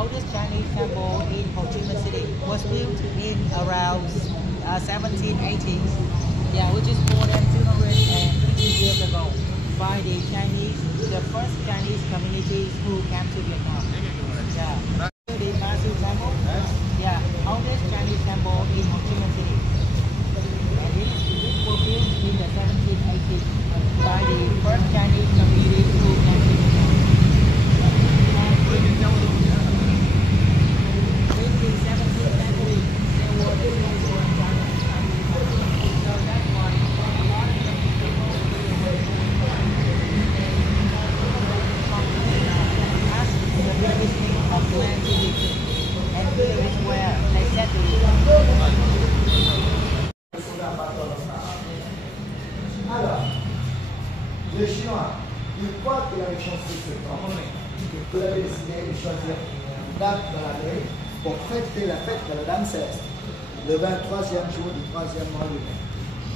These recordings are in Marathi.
oldest Chinese temple in Ho Chi Minh City was built in around 1780s. Yeah, which is more than 250 years ago by the Chinese, the first Chinese communities who came to Vietnam. Yeah. The Mazu Temple, yeah, oldest Chinese temple in Ho Chi Minh City. And this was built in the 1780s by the first Chinese community who came to Vietnam. And in the 17th century, there was a temple in China. So that's why a lot of the people as the beginning of humanity. And here is where they settled. Alors, les Chinois, ils croient qu'il avait chancé ce temps, qu'il avait décidé de choisir une date dans l'année pour fêter la fête de la Dame Céleste, le 23e jour du 3e mois lunaire.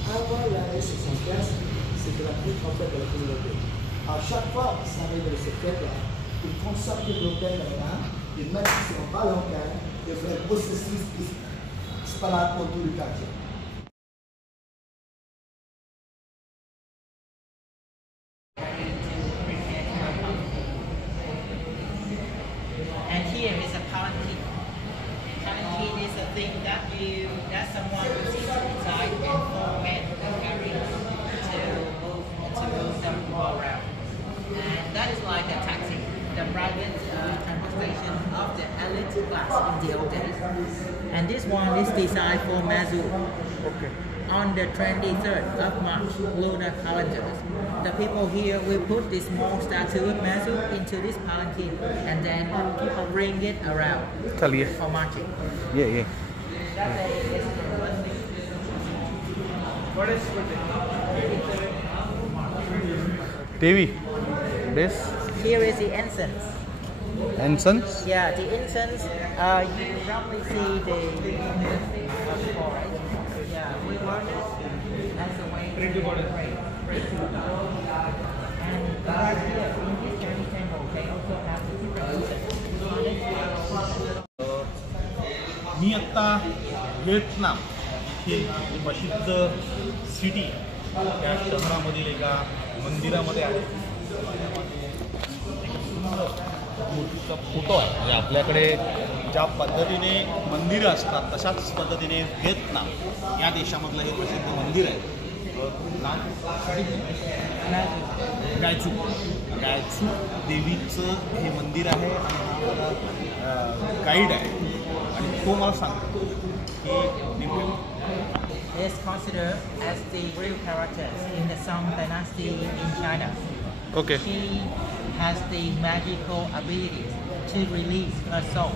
Avant l'année 75, c'était la plus grande fête de la communauté. À chaque fois qu'ils s'arrivent de cette fête-là, ils font sortir de l'hôtel de la Dame, ils mettent sur un palanquin et font un processus disparate autour du quartier. And here is a palanquin. Palanquin is a thing that someone who sits inside and four men carry to move them around. And that is like a taxi, the private transportation of the elite class in the old days. And this one is designed for Mazu. Okay. On the 23rd of March, lunar calendars, the people here will put this small statue of Mazu into this palanquin and then bring it around चलिए for marching. ये TV this Here is the incense. incense Yeah, the incense, you probably see the right? Yeah, we burn it as a way to pray. And right here in this Chinese temple, they also have the different मी आत्ता व्हिएतनाम ही प्रसिद्ध सिटी त्या शहरामधील एका मंदिरामध्ये आहे. मूर्तीचा फोटो आहे. म्हणजे आपल्याकडे ज्या पद्धतीने मंदिरं असतात तशाच पद्धतीने व्हिएतनाम या देशामधलं हे प्रसिद्ध मंदिर आहे. गायचू देवीचं हे मंदिर आहे आणि हा गाईड आहे आणि तो मला सांगतो की is considered as the real characters in the Song Dynasty in China. okay She has the magical ability to release her soul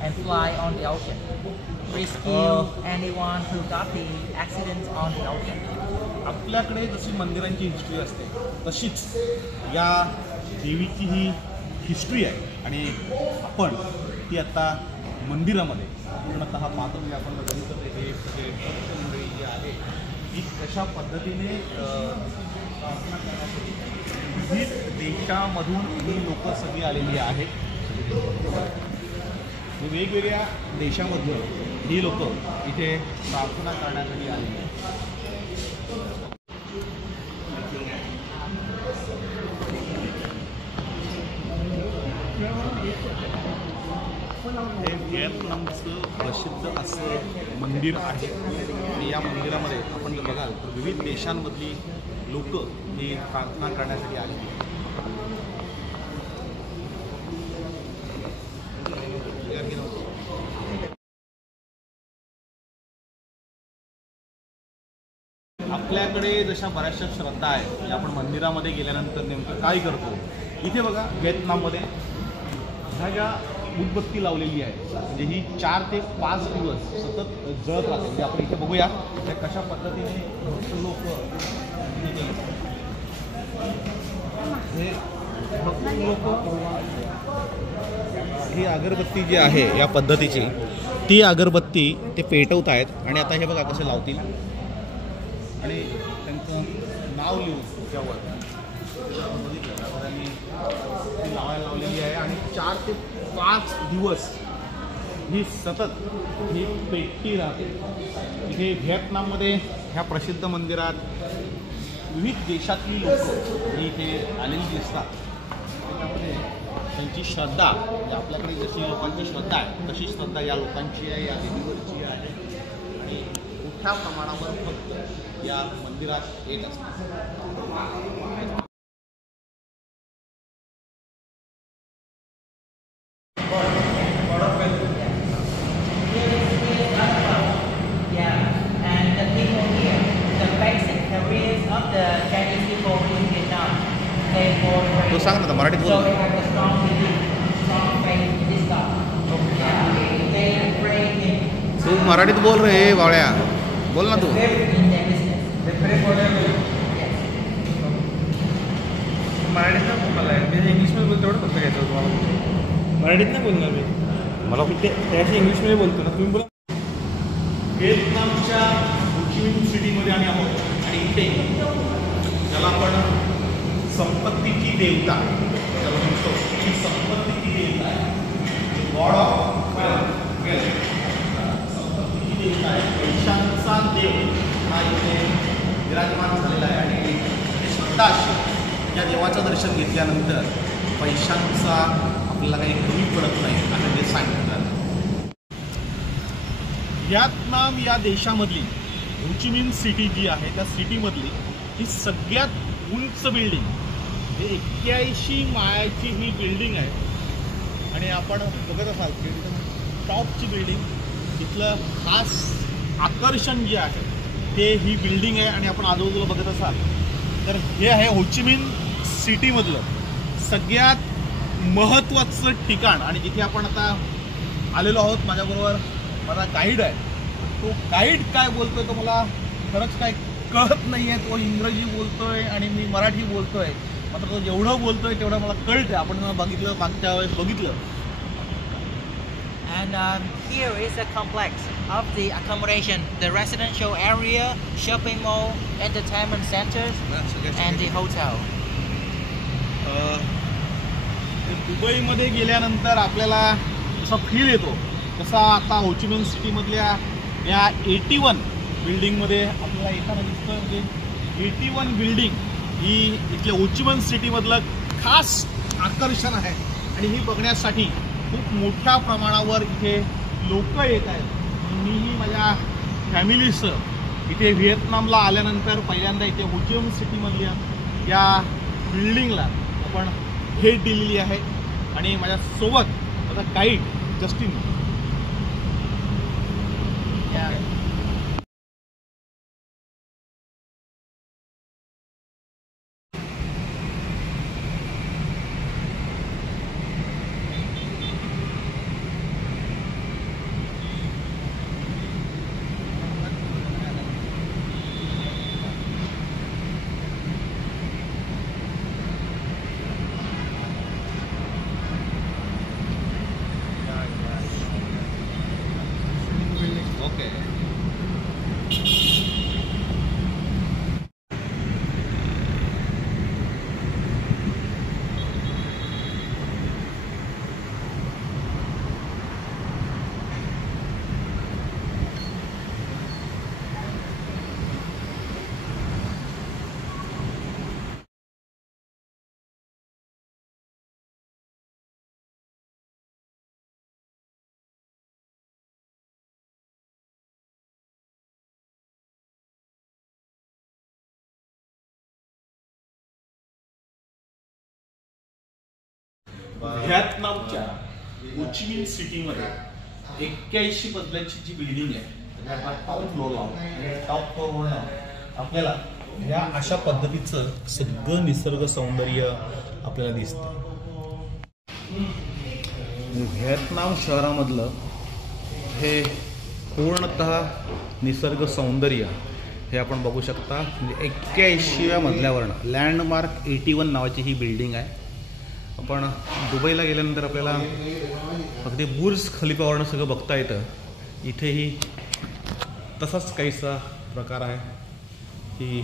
and fly on the ocean, rescue anyone who got the accident on the ocean. आपल्याकडे जशी मंदिरांची हिस्ट्री असते तशीच या देवीची ही हिस्ट्री आहे आणि आपण ती आता मंदिरामध्ये पूर्णतः पाहतो. म्हणजे आपण बघितलं हे सगळे मंडळी जी आहे ती कशा पद्धतीने प्रार्थना करण्यासाठी विविध देशामधून ही लोक सगळी आलेली आहेत. वेगवेगळ्या देशामधून ही लोक इथे प्रार्थना करण्यासाठी आलेली आहेत. हे व्हिएतनामचं प्रसिद्ध असं मंदिर आहे आणि या मंदिरामध्ये आपण जर बघाल तर विविध देशांमधली लोक ही प्रार्थना करण्यासाठी आली. आपल्याकडे जशा बऱ्याचशा श्रद्धा आहेत म्हणजे आपण मंदिरामध्ये गेल्यानंतर नेमकं काय करतो. इथे बघा व्हिएतनाममध्ये ह्या ज्या उदबत्ती लावलेली आहे म्हणजे ही 4 ते 5 दिवस सतत जळत राहते. म्हणजे आपण इथे बघूया त्या कशा पद्धतीने भक्त लोक हे भक्त लोक ही अगरबत्ती जी आहे या पद्धतीची ती अगरबत्ती ते पेटवत आहेत आणि आता हे बघा कसे लावतील आणि त्यांचं नाव लिहून त्यावर ती लावायला लावलेली आहे आणि 4 ते 5 दिवस ही सतत ही पेटी राहते. इथे व्हिएतनाममध्ये ह्या प्रसिद्ध मंदिरात विविध देशातली लोक इथे आलेली दिसतात. त्यामध्ये त्यांची श्रद्धा आपल्याकडे जशी लोकांची श्रद्धा आहे तशी श्रद्धा या लोकांची आहे, या देवीवरची आहे आणि मोठ्या प्रमाणावर भक्त या मंदिरात येत असतात. तू सांग ना मराठीत बोल. तू मराठीत बोल रे बावळ्या, बोल ना तू. मराठीत नाही बोलणार आहे, मी इंग्लिशमध्ये बोलतो एवढं फक्त घ्यायचं तुम्हाला. मराठीत नाही बोलणार मी, मला त्याशी इंग्लिशमध्ये बोलतो ना, तुम्ही बोला. व्हिएतनामच्या हो ची मिन्ह सिटीमध्ये आम्ही आहोत आणि इथे ज्याला आपण संपत्तीची देवता त्याला म्हणतो, ही संपत्तीची देवता आहे, गॉड ऑफ वेल्थ, संपत्तीची देवता आहे, पैशांचा देव हा इथे विराजमान झालेला आहे. आणि श्रद्धा अशी या देवाचं दर्शन घेतल्यानंतर पैशांचा आपल्याला काही कमी पडत नाही असं ते सांगितलं. व्हिएतनाम या देशामधली हो ची मिन्ह सिटी जी आहे त्या सिटीमधली ही सगळ्यात उंच बिल्डिंग, 81 माळ्याची ही बिल्डिंग आहे. आणि आपण बघत असाल की टॉपची बिल्डिंग, तिथलं खास आकर्षण जे आहे ते ही बिल्डिंग आहे. आणि आपण आजूबाजूला बघत असाल तर हे आहे हो ची मिन्ह सिटीमधलं सगळ्यात महत्त्वाचं ठिकाण. आणि जिथे आपण आता आलेलो आहोत, माझ्याबरोबर माझा गाईड आहे. तो गाईड काय बोलतोय तो मला खरंच काय कळत नाही आहे. तो इंग्रजी बोलतोय आणि मी मराठी बोलतोय, मात्र तो जेवढं बोलतोय तेवढं मला कळतं. आपण बघितलं, मागच्या वेळेस बघितलं. And here is a complex of the accommodation, the residential area, shopping mall, entertainment centers, and the hotel. दुबईमध्ये गेल्यानंतर आपल्याला जसा फील येतो तसा आता हो ची मिन्ह सिटीमधल्या या 81 बिल्डिंगमध्ये आपल्याला येताना दिसतं. म्हणजे 81 बिल्डिंग ही इथल्या हो ची मिन्ह सिटीमधलं खास आकर्षण आहे. आणि ही बघण्यासाठी खूप मोठ्या प्रमाणावर इथे लोक येत आहेत. मीही माझ्या फॅमिलीसह इथे व्हिएतनामला आल्यानंतर पहिल्यांदा इथे हो ची मिन्ह सिटीमधल्या या बिल्डिंगला आपण भेट दिलेली आहे. आणि माझ्यासोबत माझा गाईड जस्टिन. व्हिएतनामच्या हो ची मिन्ह सिटीमध्ये 81 मजल्याची जी बिल्डिंग आहे टॉप फ्लोअरला, टॉप फ्लोअरवर आपल्याला या अशा पद्धतीचं सगळं निसर्ग सौंदर्य आपल्याला दिसतं. व्हिएतनाम शहरामधलं हे पूर्णतः निसर्ग सौंदर्य हे आपण बघू शकता. म्हणजे 81व्या मजल्यावरनं लँडमार्क 81 नावाची ही बिल्डिंग आहे. आपण दुबईला गेल्यानंतर आपल्याला अगदी बुर्ज खलिफावरनं सगळं बघता येतं. इथेही तसाच काहीसा प्रकार आहे. ही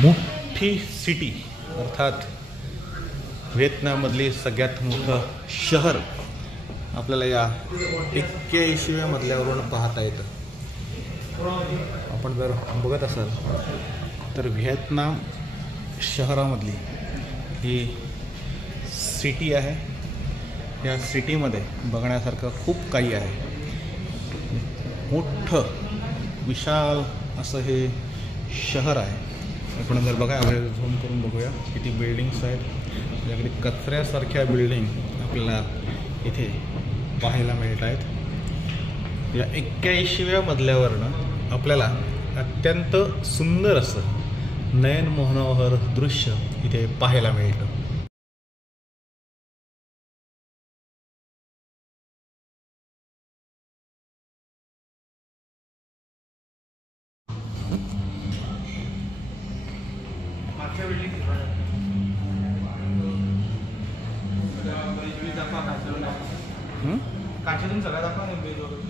मोठी सिटी अर्थात व्हिएतनाममधली सगळ्यात मोठं शहर आपल्याला या 81व्या मजल्यावरून पाहता येतं. आपण जर बघत असाल तर व्हिएतनाम शहरामधली ही सिटी आहे. या सिटीमध्ये बघण्यासारखं खूप काही आहे. मोठं विशाल असं हे शहर आहे. आपण जर बघा झूम करून बघूया किती बिल्डिंग्स आहेत. आपल्याकडे कचऱ्यासारख्या बिल्डिंग आपल्याला इथे पाहायला मिळत आहेत. या 81व्या मजल्यावरनं आपल्याला अत्यंत सुंदर असं नयन मनोहर दृश्य इथे पाहायला मिळतं. काचेतून सगळ्या दाखवा ना बेज वगैरे.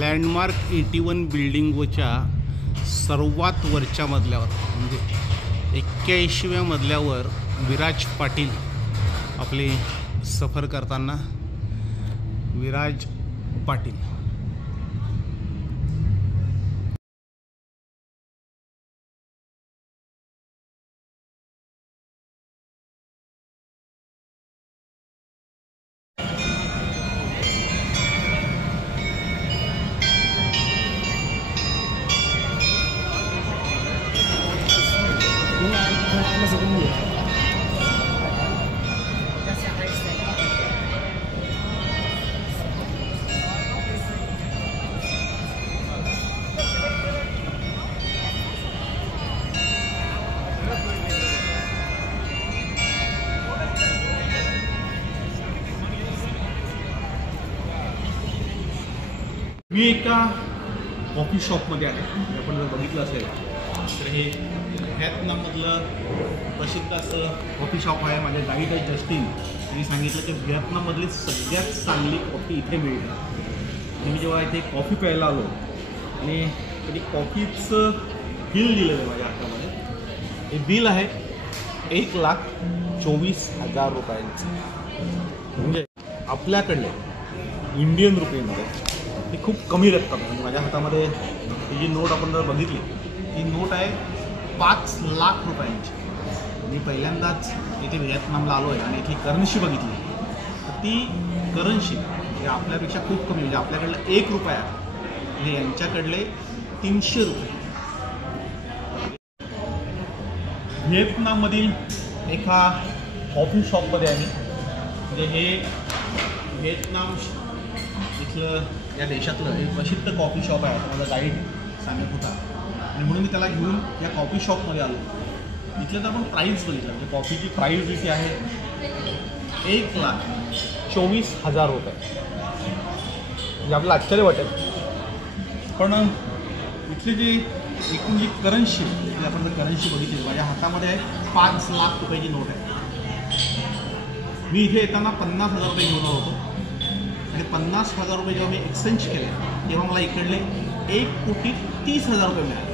लँडमार्क 81 बिल्डिंगच्या सर्वात वरच्या मजल्यावर म्हणजे 81व्या मजल्यावर विराज पाटील आपली सफर करताना. विराज पाटील मी एका कॉफी शॉपमध्ये आहे. आपण जर बघितलं असेल तर हे व्हिएतनाममधलं प्रसिद्ध असं कॉफी शॉप आहे. माझ्या गाईड आहे जस्टिन, त्यांनी सांगितलं की व्हिएतनाममधली सगळ्यात चांगली कॉफी इथे मिळते. मी जेव्हा इथे कॉफी प्यायला आलो आणि कधी कॉफीचं बिल दिलं आहे माझ्या हातामध्ये. हे बिल आहे 1,24,000 रुपयांचं. म्हणजे आपल्याकडले इंडियन रुपीमध्ये ही खूप कमी रक्कम आहे. म्हणजे माझ्या हातामध्ये ही जी नोट आपण जर बघितली ही नोट आहे 5 लाख रुपयांची. मी पहिल्यांदाच इथे व्हिएतनामला आलो आहे आणि इथली करन्सी बघितली तर ती करन्सी म्हणजे आपल्यापेक्षा खूप कमी. म्हणजे आपल्याकडलं 1 रुपया म्हणजे यांच्याकडले 300 रुपये. व्हिएतनाममधील एका कॉफी शॉपमध्ये आहे. म्हणजे हे व्हिएतनाम इथलं या देशातलं एक प्रसिद्ध कॉफी शॉप आहे. माझा गाईड सांगत होता आणि म्हणून मी त्याला घेऊन या कॉफी शॉपमध्ये आलो. इथलं तर आपण प्राईस बघितलं म्हणजे कॉफीची प्राईस इथे आहे 1,24,000 रुपये. म्हणजे आपल्याला आश्चर्य वाटेल पण इथली जी एकूण जी करन्सी म्हणजे आपण जर करन्सी बघितली माझ्या हातामध्ये आहे 5 लाख रुपयाची नोट आहे. मी इथे येताना 50,000 रुपये घेऊन आलो होतो आणि 50,000 रुपये जेव्हा मी एक्सचेंज केले तेव्हा मला इकडले 1,30,000 रुपये मिळाले.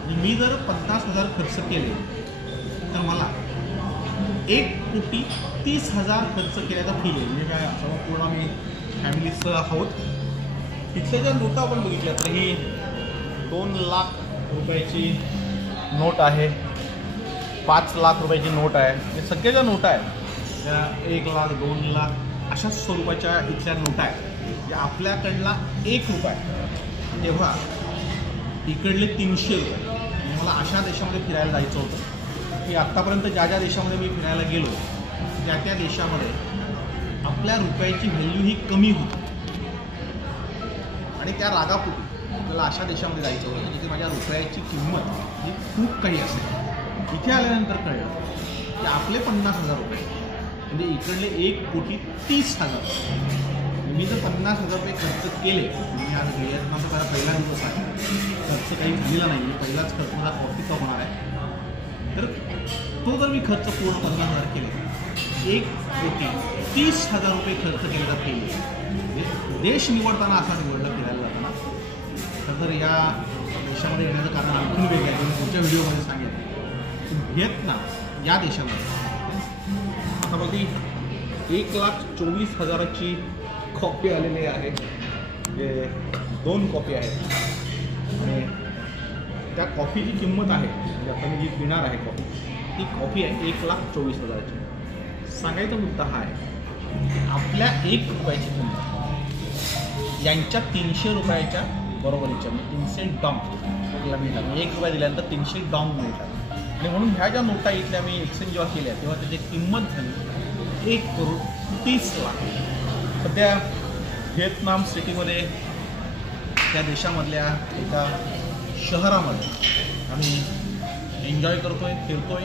म्हणजे मी जर 50,000 खर्च केले तर मला 1,30,000 खर्च केल्याचा फील आहे. म्हणजे काय असं पूर्ण आम्ही फॅमिलीचं आहोत. तिथल्या ज्या नोटा आपण बघितल्या तर ही 2 लाख रुपयाची नोट आहे, 5 लाख रुपयाची नोट आहे. हे सगळ्या ज्या नोटा आहेत त्या 1 लाख 2 लाख अशाच स्वरूपाच्या इथल्या नोटा आहेत ज्या आपल्याकडला 1 रुपया आहे तेव्हा इकडले 300 रुपये. मला अशा देशामध्ये फिरायला जायचं होतं की आत्तापर्यंत ज्या ज्या देशामध्ये मी फिरायला गेलो त्या देशामध्ये आपल्या रुपयाची व्हॅल्यू ही कमी होती आणि त्या रागापोटी आपल्याला अशा देशामध्ये जायचं होतं जिथे माझ्या रुपयाची किंमत ही खूप काही असेल. इथे आल्यानंतर कळलं की आपले 50,000 रुपये म्हणजे इकडले 1,30,00,000. मी जर 50,000 रुपये खर्च केले, मी आज माझा माझा पहिला दिवस आहे, खर्च काही झालेला नाही, पहिलाच खर्च मला कॉफीचा होणार आहे, तर तो जर मी खर्च पूर्ण 50,000 केले, 1,30,000 रुपये खर्च केलेला केले. म्हणजे देश निवडताना असा निवडला फिरायला जाताना. तर या देशामध्ये येण्याचं कारण आणखी वेगळं आहे, मी पुढच्या व्हिडिओमध्ये सांगेन. व्हिएतनाम या देशामध्ये आता बघी 1,24,000ची कॉपी आलेली आहे, जे 2 कॉपी आहेत आणि त्या कॉफीची किंमत आहे म्हणजे आता मी जी पिणार आहे कॉफी, ती कॉफी आहे 1,24,000ची. सांगायचा मुद्दा हा आहे, आपल्या 1 रुपयाची किंमत यांच्या 300 रुपयाच्या बरोबरीच्या म्हणजे 300 डॉंग आपल्याला मिळतात. म्हणजे 1 रुपया दिल्यानंतर 300 डॉंग मिळतात. आणि म्हणून ह्या ज्या नोटा इथल्या मी एक्सचेंज जेव्हा केल्या तेव्हा त्याची किंमत झाली 1,30,00,000. सध्या व्हिएतनाम सिटीमध्ये त्या देशामधल्या एका शहरामध्ये आम्ही एन्जॉय करतोय, फिरतोय.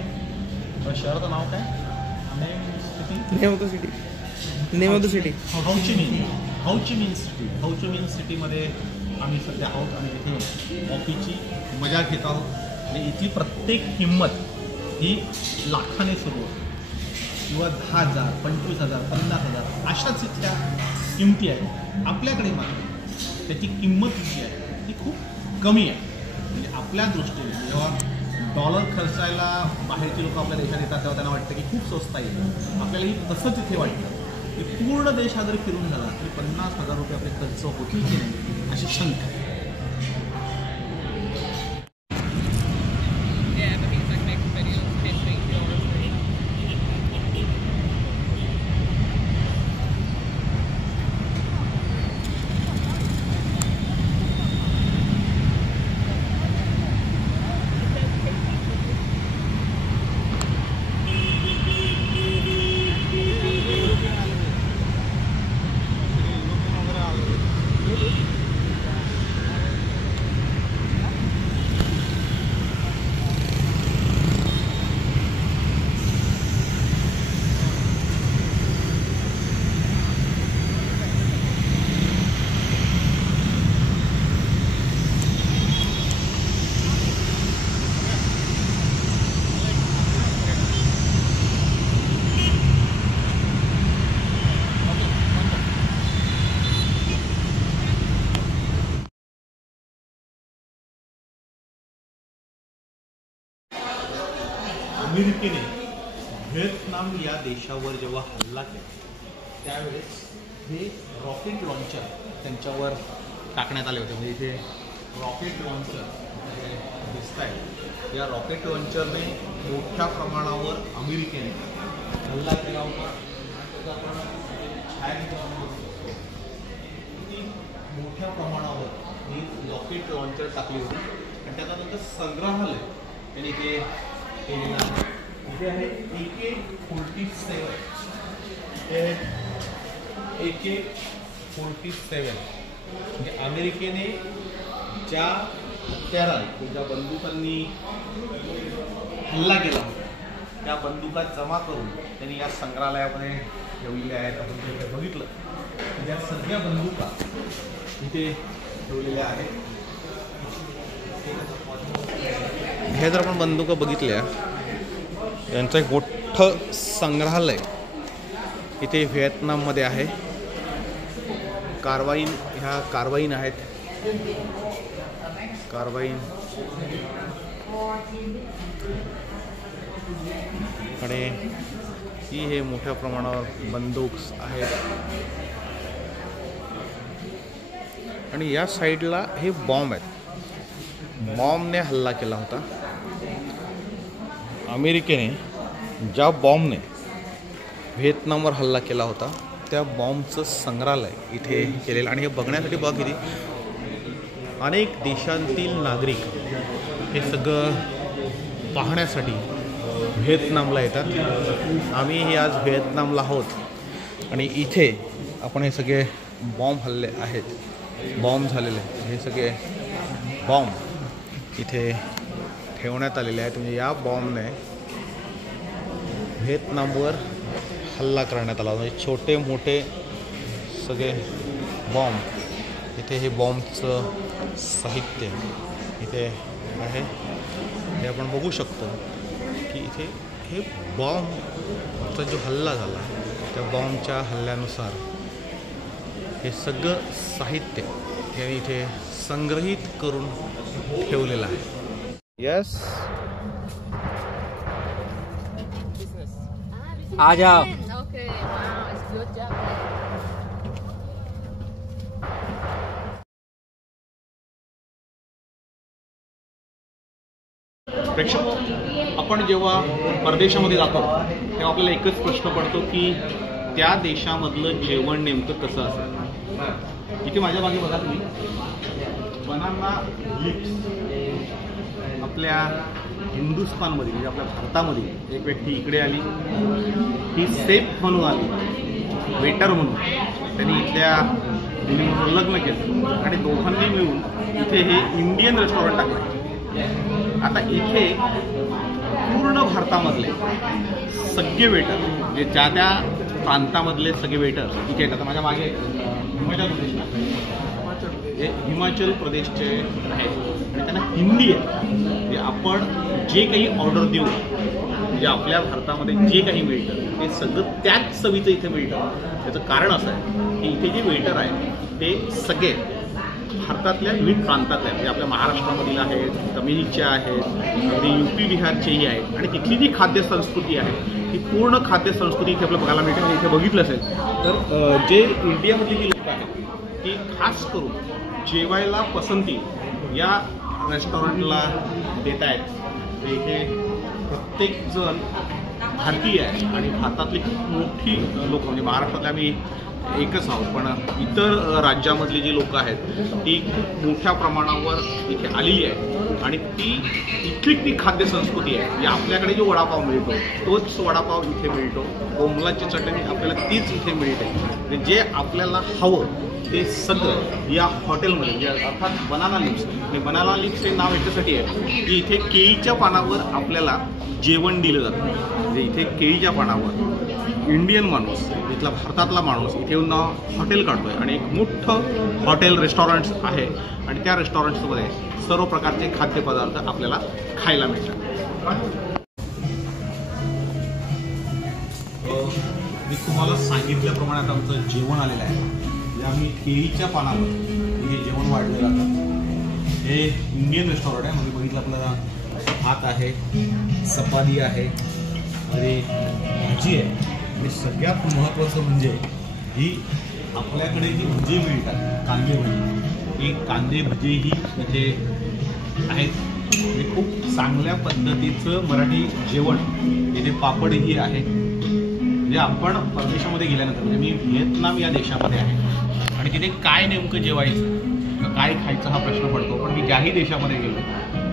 शहराचं नाव काय? नेम ऑफ द सिटी हाऊचिमिन सिटीमध्ये आम्ही सध्या आहोत आणि तिथे कॉफीची मजा घेत आहोत. आणि इथली प्रत्येक किंमत ही लाखाने सुरू होते किंवा 10,000, 25,000, 50,000 अशाच इथल्या किमती आहेत. आपल्याकडे मात्र त्याची किंमत जी आहे ती खूप कमी आहे. म्हणजे आपल्या दृष्टीने जेव्हा डॉलर खर्चायला बाहेरची लोक आपल्या देशात येतात तेव्हा त्यांना वाटतं की खूप स्वस्त आहे. आपल्यालाही तसंच इथे वाटतं की पूर्ण देश हा जर फिरून झाला तरी 50,000 रुपये आपले खर्च होतील की नाही अशी शंका आहे. अमेरिकेने व्हिएतनाम या देशावर जेव्हा हल्ला केला त्यावेळेस हे रॉकेट लॉन्चर त्यांच्यावर टाकण्यात आले होते. म्हणजे इथे रॉकेट लॉन्चर दिसत आहे, या रॉकेट लॉन्चरने मोठ्या प्रमाणावर अमेरिकेने हल्ला केला होता. मोठ्या प्रमाणावर ही रॉकेट लॉन्चर टाकली होती आणि त्याच्यानंतर संग्रहालय त्यांनी ते केलेलं आहे. इथे आहे AK-47 AK-47 म्हणजे अमेरिकेने ज्या हत्याराने ज्या बंदुकांनी हल्ला केला होता त्या बंदुका जमा करून त्यांनी या संग्रहालयामध्ये ठेवलेल्या आहेत. आपण ते बघितलं या सगळ्या बंदुका इथे ठेवलेल्या आहेत. हे जर आपण बंदुका बघितल्या यांचं एक मोठं संग्रहालय इथे व्हिएतनाममध्ये आहे. ह्या कार्बाईन आहेत, कार्बाईन आणि ही हे मोठ्या प्रमाणावर बंदूक आहेत. आणि या साईडला हे बॉम्ब आहेत. बॉम्बने हल्ला केला होता. अमेरिकेने ज्या बॉम्बने व्हिएतनामवर हल्ला केला होता त्या बॉम्बचं संग्रहालय इथे केलेलं आणि हे बघण्यासाठी बघ किती अनेक देशांतील नागरिक हे सगळं पाहण्यासाठी व्हिएतनामला येतात. आम्ही आज व्हिएतनामला आहोत आणि इथे आपण हे सगळे बॉम्ब हल्ले आहेत, बॉम्ब झालेले हे सगळे बॉम्ब इथे ठेवण्यात आलेले आहेत. म्हणजे या बॉम्बने व्हिएतनामवर हल्ला करण्यात आला. म्हणजे छोटे मोठे सगळे बॉम्ब इथे हे बॉम्बचं साहित्य इथे आहे. हे आपण बघू शकतो की इथे हे बॉम्बचा जो हल्ला झाला त्या बॉम्बच्या हल्ल्यानुसार हे सगळं साहित्य त्यांनी इथे संग्रहित करून ठेवलेलं आहे. यस आ जाओ. Okay, wow, it's good job. प्रेक्षक, आपण जेव्हा परदेशामध्ये जातो तेव्हा आपल्याला एकच प्रश्न पडतो की त्या देशामधलं जेवण नेमकं कसं असेल. इथे माझ्या मागे बघा तुम्ही बनाना लिप्स. आपल्या हिंदुस्थानमध्ये म्हणजे आपल्या भारतामध्ये एक व्यक्ती इकडे आली, ही सेफ म्हणून आली, वेटर म्हणून. त्यांनी इथल्या मुलीबरोबर लग्न केलं आणि दोघांनी मिळून इथे हे इंडियन रेस्टॉरंट टाकलं. आता इथे पूर्ण भारतामधले सगळे वेटर म्हणजे ज्या त्या प्रांतामधले सगळे वेटर इथे येतात. माझ्या मागे हिमाचल प्रदेशचे आहेत आणि त्यांना हिंदी आहे. म्हणजे आपण जे काही ऑर्डर देऊ म्हणजे आपल्या भारतामध्ये जे काही मिळतं ते सगळं त्याच चवीचं इथे मिळतं. त्याचं कारण असं आहे की इथे जे वेटर आहेत ते सगळे भारतातल्या विविध प्रांतातल्या म्हणजे आपल्या महाराष्ट्रामधील आहेत, तमिळचे आहेत, अगदी UP बिहारचेही आहेत आणि तिथली जी खाद्य संस्कृती आहे ती पूर्ण खाद्य संस्कृती इथे आपल्याला बघायला मिळते. इथे बघितलं असेल तर जे इंडियामधली जी लोकं आहेत ती खास करून जेवायला पसंती या रेस्टॉरंटला देत आहेत. इथे प्रत्येकजण भारतीय आहे आणि भारतातली खूप मोठी लोकं म्हणजे महाराष्ट्रातल्या आम्ही एकच आहोत पण इतर राज्यामधली जी लोकं आहेत ती खूप मोठ्या प्रमाणावर इथे आलेली आहे आणि ती इथली ती खाद्य संस्कृती आहे. म्हणजे आपल्याकडे जो वडापाव मिळतो तोच वडापाव इथे मिळतो, बोंबलाची चटणी आपल्याला तीच इथे मिळते. म्हणजे जे आपल्याला हवं ते सगळं या हॉटेलमध्ये म्हणजे अर्थात बनाना लिप्स. आणि बनाना लिप्स हे नाव याच्यासाठी आहे की इथे केळीच्या पानावर आपल्याला जेवण दिलं जातं. म्हणजे इथे केळीच्या पानावर इंडियन माणूस इथला भारतातला माणूस इथे येऊन हॉटेल काढतोय आणि एक मोठं हॉटेल रेस्टॉरंट्स आहे आणि त्या रेस्टॉरंट्समध्ये सर्व प्रकारचे खाद्यपदार्थ आपल्याला खायला मिळतात. मी तुम्हाला सांगितल्याप्रमाणे आता आमचं जेवण आलेलं आहे. म्हणजे आम्ही केळीच्या पानावर हे जेवण वाढलेलं जातं. हे इंडियन रेस्टॉरंट आहे. म्हणजे बघितलं आपल्याला भात आहे, चपाती आहे आणि भाजी आहे आणि सगळ्यात महत्त्वाचं म्हणजे ही आपल्याकडे जी भजी मिळतात कांदे भजी, ही कांदे भजीही इथे आहेत. म्हणजे खूप चांगल्या पद्धतीचं मराठी जेवण इथे पापडही आहे. म्हणजे आपण परदेशामध्ये गेल्यानंतर म्हणजे मी व्हिएतनाम या देशामध्ये आहे आणि तिथे काय नेमकं जेवायचं काय खायचं हा प्रश्न पडतो. पण मी ज्याही देशामध्ये गेलो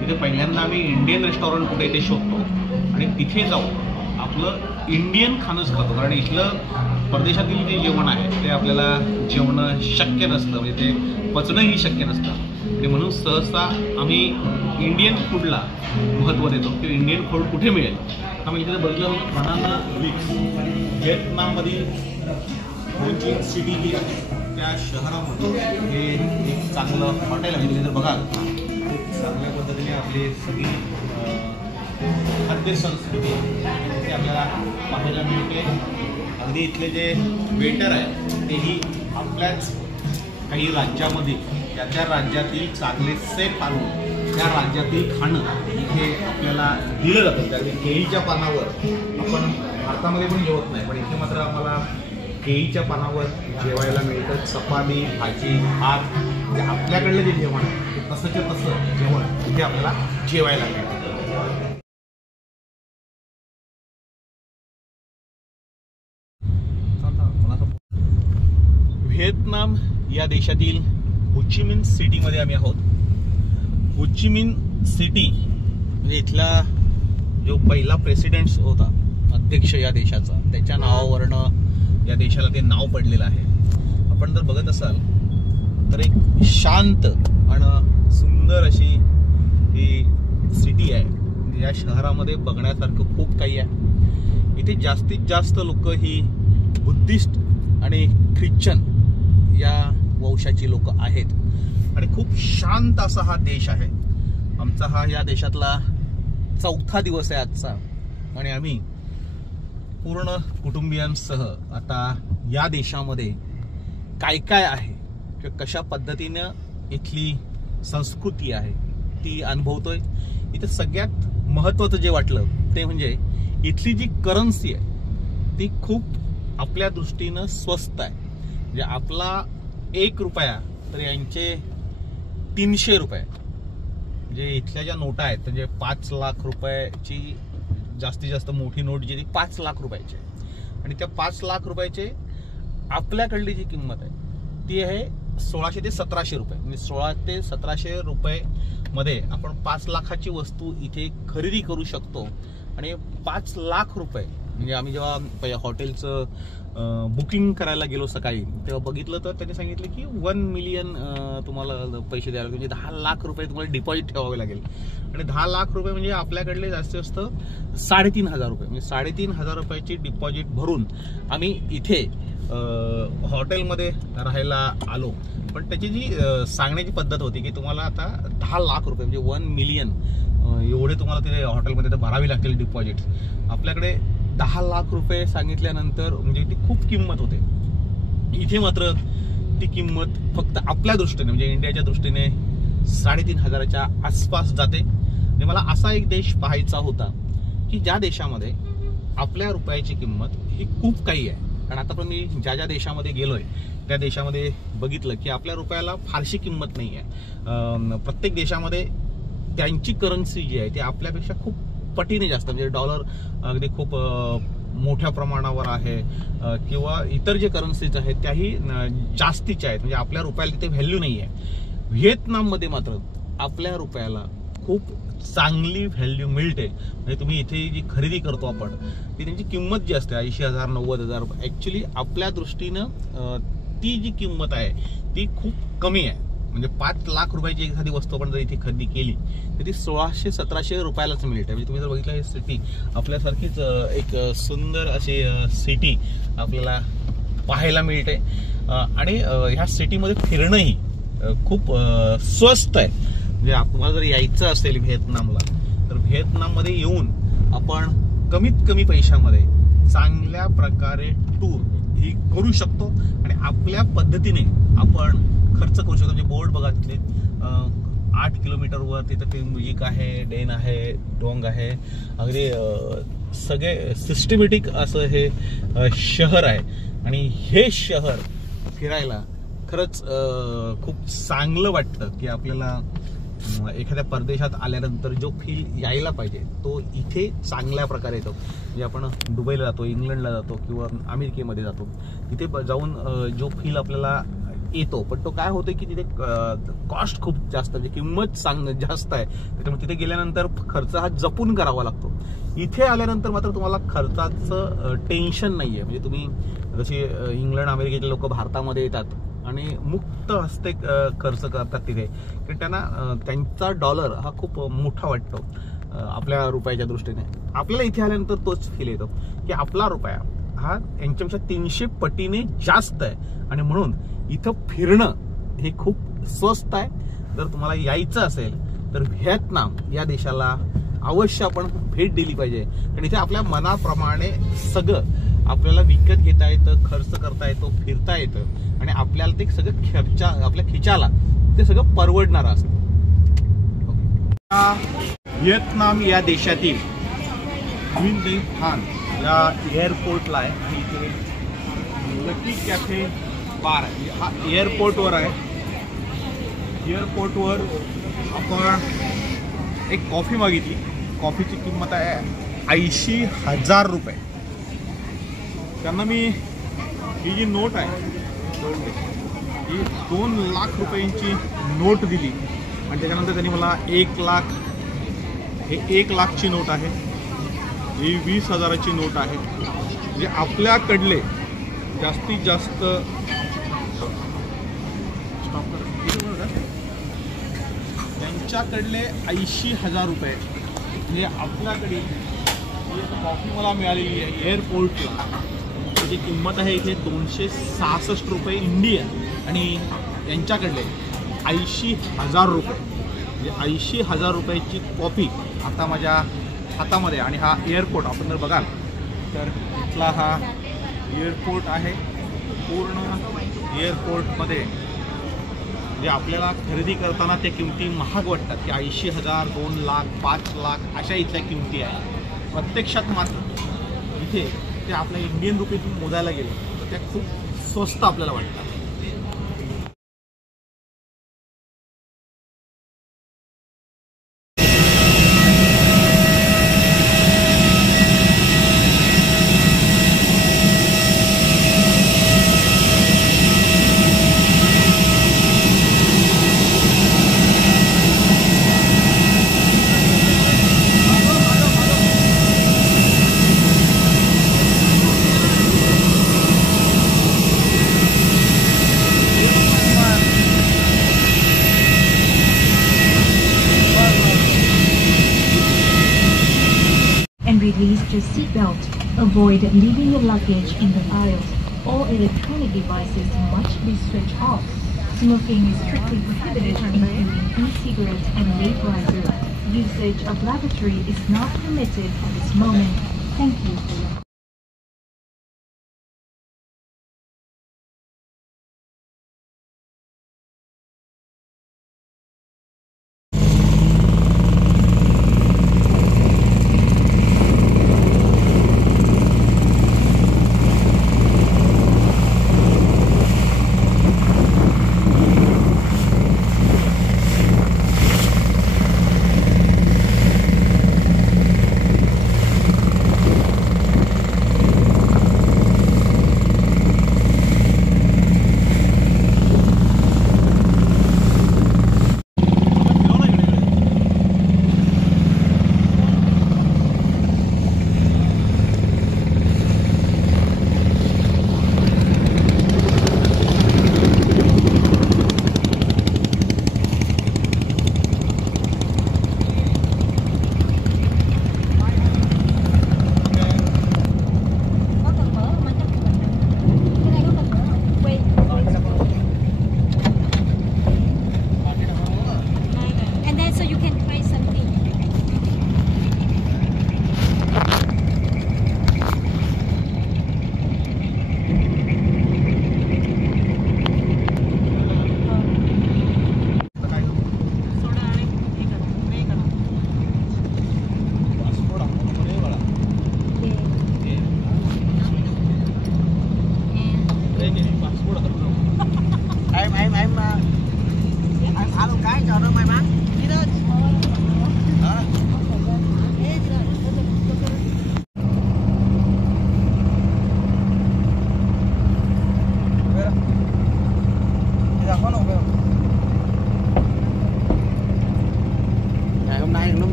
तिथे पहिल्यांदा आम्ही इंडियन रेस्टॉरंट कुठे ते शोधतो आणि तिथे जाऊन आपलं इंडियन खाणंच खातो. कारण इथलं परदेशातील जे जेवण आहे ते आपल्याला जेवणं शक्य नसतं, म्हणजे ते पचणंही शक्य नसतं. आणि म्हणून सहसा आम्ही इंडियन फूडला महत्त्व देतो की इंडियन फूड कुठे मिळेल. आम्ही इथे बघितलं बनाना लिप्स व्हिएतनाममधील हो ची सिटी जी आहे त्या शहरामध्ये हे एक चांगलं हॉटेल आहे. तुम्ही जर बघाल खूप चांगल्या पद्धतीने आपली सगळी खाद्य संस्कृती ते आपल्याला पाहायला मिळते. अगदी इथले जे वेटर आहेत तेही आपल्याच काही राज्यामध्ये त्या त्या राज्यातील चांगले सेफ आणून त्या राज्यातील खाणं इथे आपल्याला दिलं जातं. त्यामध्ये केळीच्या पानावर आपण भारतामध्ये पण जेवत नाही पण इथे मात्र आम्हाला केळीच्या पानावर जेवायला मिळतं. चपाती, भाजी, भात म्हणजे आपल्याकडलं जे जेवण आहे ते तसंच्या तसं जेवण इथे आपल्याला जेवायला मिळतं. व्हिएतनाम या देशातील हो ची मिन सिटीमध्ये आम्ही आहोत. हो ची मिन सिटी म्हणजे इथला जो पहिला प्रेसिडेंट होता, अध्यक्ष या देशाचा, त्याच्या नावावरनं या देशाला ते नाव पडलेलं आहे. आपण जर बघत असाल तर एक शांत आणि सुंदर अशी ही सिटी आहे. या शहरामध्ये बघण्यासारखं खूप काही आहे. इथे जास्तीत जास्त लोक ही बुद्धिस्ट आणि ख्रिश्चन या वंशाची लोक आहेत आणि खूप शांत असा हा देश आहे. आमचा हा या देशातला 4था दिवस आहे आजचा आणि आम्ही पूर्ण कुटुंबियांसह आता या देशामध्ये काय काय आहे किंवा कशा पद्धतीनं इथली संस्कृती आहे ती अनुभवतोय. इथं सगळ्यात महत्त्वाचं जे वाटलं ते म्हणजे इथली जी करन्सी आहे ती खूप आपल्या दृष्टीनं स्वस्त आहे. म्हणजे आपला 1 रुपया तर यांचे 300 रुपये. म्हणजे इथल्या ज्या नोटा आहेत म्हणजे 5 लाख रुपयाची जास्तीत जास्त मोठी नोट जी 5 लाख रुपयाची आहे आणि त्या 5 लाख रुपयाचे आपल्याकडली जी किंमत आहे ती आहे 1600 ते 1700 रुपये. म्हणजे 16 ते 1700 रुपये मध्ये आपण 5 लाखाची वस्तू इथे खरेदी करू शकतो. आणि 5 लाख रुपये म्हणजे आम्ही जेव्हा हॉटेलचं बुकिंग करायला गेलो सकाळी तेव्हा बघितलं तर त्यांनी सांगितलं की 1 मिलियन तुम्हाला पैसे द्यायला म्हणजे 10 लाख रुपये तुम्हाला डिपॉझिट ठेवावे लागेल. आणि 10 लाख रुपये म्हणजे आपल्याकडले जास्तीत जास्त 3,500 रुपये. म्हणजे 3,500 रुपयाची डिपॉझिट भरून आम्ही इथे हॉटेलमध्ये राहायला आलो. पण त्याची जी सांगण्याची पद्धत होती की तुम्हाला आता 10 लाख रुपये म्हणजे 1 मिलियन एवढे तुम्हाला तिथे हॉटेलमध्ये भरावी लागतील डिपॉझिट. आपल्याकडे 10 लाख रुपये सांगितल्यानंतर म्हणजे ती खूप किंमत होते. इथे मात्र ती किंमत फक्त आपल्या दृष्टीने म्हणजे इंडियाच्या दृष्टीने 3,500च्या आसपास जाते. म्हणजे मला असा एक देश पाहायचा होता की ज्या देशामध्ये आपल्या रुपयाची किंमत ही खूप काही आहे. कारण आता पण मी ज्या ज्या देशामध्ये गेलोय त्या देशामध्ये बघितलं की आपल्या रुपयाला फारशी किंमत नाही आहे. प्रत्येक देशामध्ये त्यांची करन्सी जी आहे ती आपल्यापेक्षा खूप पटीने जास्त म्हणजे डॉलर अगदी खूप मोठ्या प्रमाणावर आहे किंवा इतर जे करन्सीज आहेत त्याही जास्तीच्या आहेत. म्हणजे आपल्या रुपयाला तिथे व्हॅल्यू नाही आहे. व्हिएतनाममध्ये मात्र आपल्या रुपयाला खूप चांगली व्हॅल्यू मिळते. म्हणजे तुम्ही इथे जी खरेदी करतो आपण ती त्यांची किंमत जी असते 80,000 90,000 ऍक्च्युली आपल्या दृष्टीनं ती जी किंमत आहे ती खूप कमी आहे. म्हणजे 5 लाख रुपयाची एखादी वस्तू आपण जर इथे खरेदी केली तर ती 1600-1700 रुपयालाच मिळते. म्हणजे तुम्ही जर बघितलं ही सिटी आपल्यासारखीच एक सुंदर अशी सिटी आपल्याला पाहायला मिळते. आणि ह्या सिटीमध्ये फिरणंही खूप स्वस्त आहे. म्हणजे तुम्हाला जर यायचं असेल व्हिएतनामला तर व्हिएतनाममध्ये येऊन आपण कमीत कमी पैशामध्ये चांगल्या प्रकारे टूर ही करू शकतो आणि आपल्या पद्धतीने आपण खर्च करू शकतो. म्हणजे बोर्ड बघा तिथले 8 किलोमीटरवर तिथं ते म्युझिक आहे, डेन आहे, डोंग आहे. अगदी सगळे सिस्टमॅटिक असं हे शहर आहे. आणि हे शहर फिरायला खरंच खूप चांगलं वाटतं की आपल्याला एखाद्या परदेशात आल्यानंतर जो फील यायला पाहिजे तो इथे चांगल्या प्रकारे येतो. म्हणजे आपण दुबईला जातो, इंग्लंडला जातो किंवा अमेरिकेमध्ये जातो तिथे जाऊन जो फील आपल्याला येतो पण तो काय होतं की तिथे कॉस्ट खूप जास्त म्हणजे किंमत जास्त आहे. त्याच्यामुळे तिथे गेल्यानंतर खर्च हा जपून करावा लागतो. इथे आल्यानंतर मात्र तुम्हाला खर्चाचं टेन्शन नाही आहे. म्हणजे तुम्ही जसे इंग्लंड अमेरिकेचे लोक भारतामध्ये येतात आणि मुक्त हस्ते खर्च करतात तिथे की त्यांना त्यांचा डॉलर हा खूप मोठा वाटतो आपल्या रुपयाच्या दृष्टीने. आपल्याला इथे आल्यानंतर तोच फील येतो की आपला रुपया हा यांच्यापेक्षा 300 पटीने जास्त आहे आणि म्हणून इथं फिरणं हे खूप स्वस्त आहे. जर तुम्हाला यायचं असेल तर व्हिएतनाम या देशाला अवश्य आपण भेट दिली पाहिजे. कारण इथे आपल्या मनाप्रमाणे सगळं आपल्याला विकत घेता येतं, खर्च करता येतो, फिरता येतं आणि आपल्याला ते सगळं आपल्या खिचाला ते सगळं परवडणार असतं. व्हिएतनाम या देशातील हुइन दै थान या एअरपोर्टला आहे आणि इथे लकी कॅफे बार आहे. हा एअरपोर्टवर आहे. एअरपोर्टवर आपण एक कॉफी मागितली. कॉफीची किंमत आहे 80,000 रुपये. त्यांना मी ही जी नोट आहे ही 2 लाख रुपयांची नोट दिली आणि त्याच्यानंतर त्यांनी मला 1 लाख, हे 1 लाखची नोट आहे, ही 20,000ची नोट आहे. म्हणजे आपल्याकडले जास्तीत जास्त त्यांच्याकडले 80,000 रुपये म्हणजे आपल्याकडे कॉफी मला मिळालेली आहे एअरपोर्टला, त्याची किंमत आहे इथे 266 रुपये इंडियन आणि यांच्याकडले 80,000 रुपये, म्हणजे 80,000 रुपयाची कॉफी आता माझ्या हातामध्ये. आणि हा एअरपोर्ट आपण जर बघाल तर इथला हा एअरपोर्ट आहे. पूर्ण एअरपोर्टमध्ये जे आपल्याला खरेदी करताना त्या किमती महाग वाटतात की 80,000, 2 लाख, 5 लाख अशा इथल्या किमती आहेत. प्रत्यक्षात मात्र इथे ते आपल्या इंडियन रुपीतून मोजायला गेले तर त्या खूप स्वस्त आपल्याला वाटतात. Release your seatbelt. Avoid leaving your luggage in the aisles. All electronic devices must be switched off. Smoking is strictly prohibited, including e-cigarettes and vaporizer. Usage of lavatory is not permitted at this moment. Thank you for your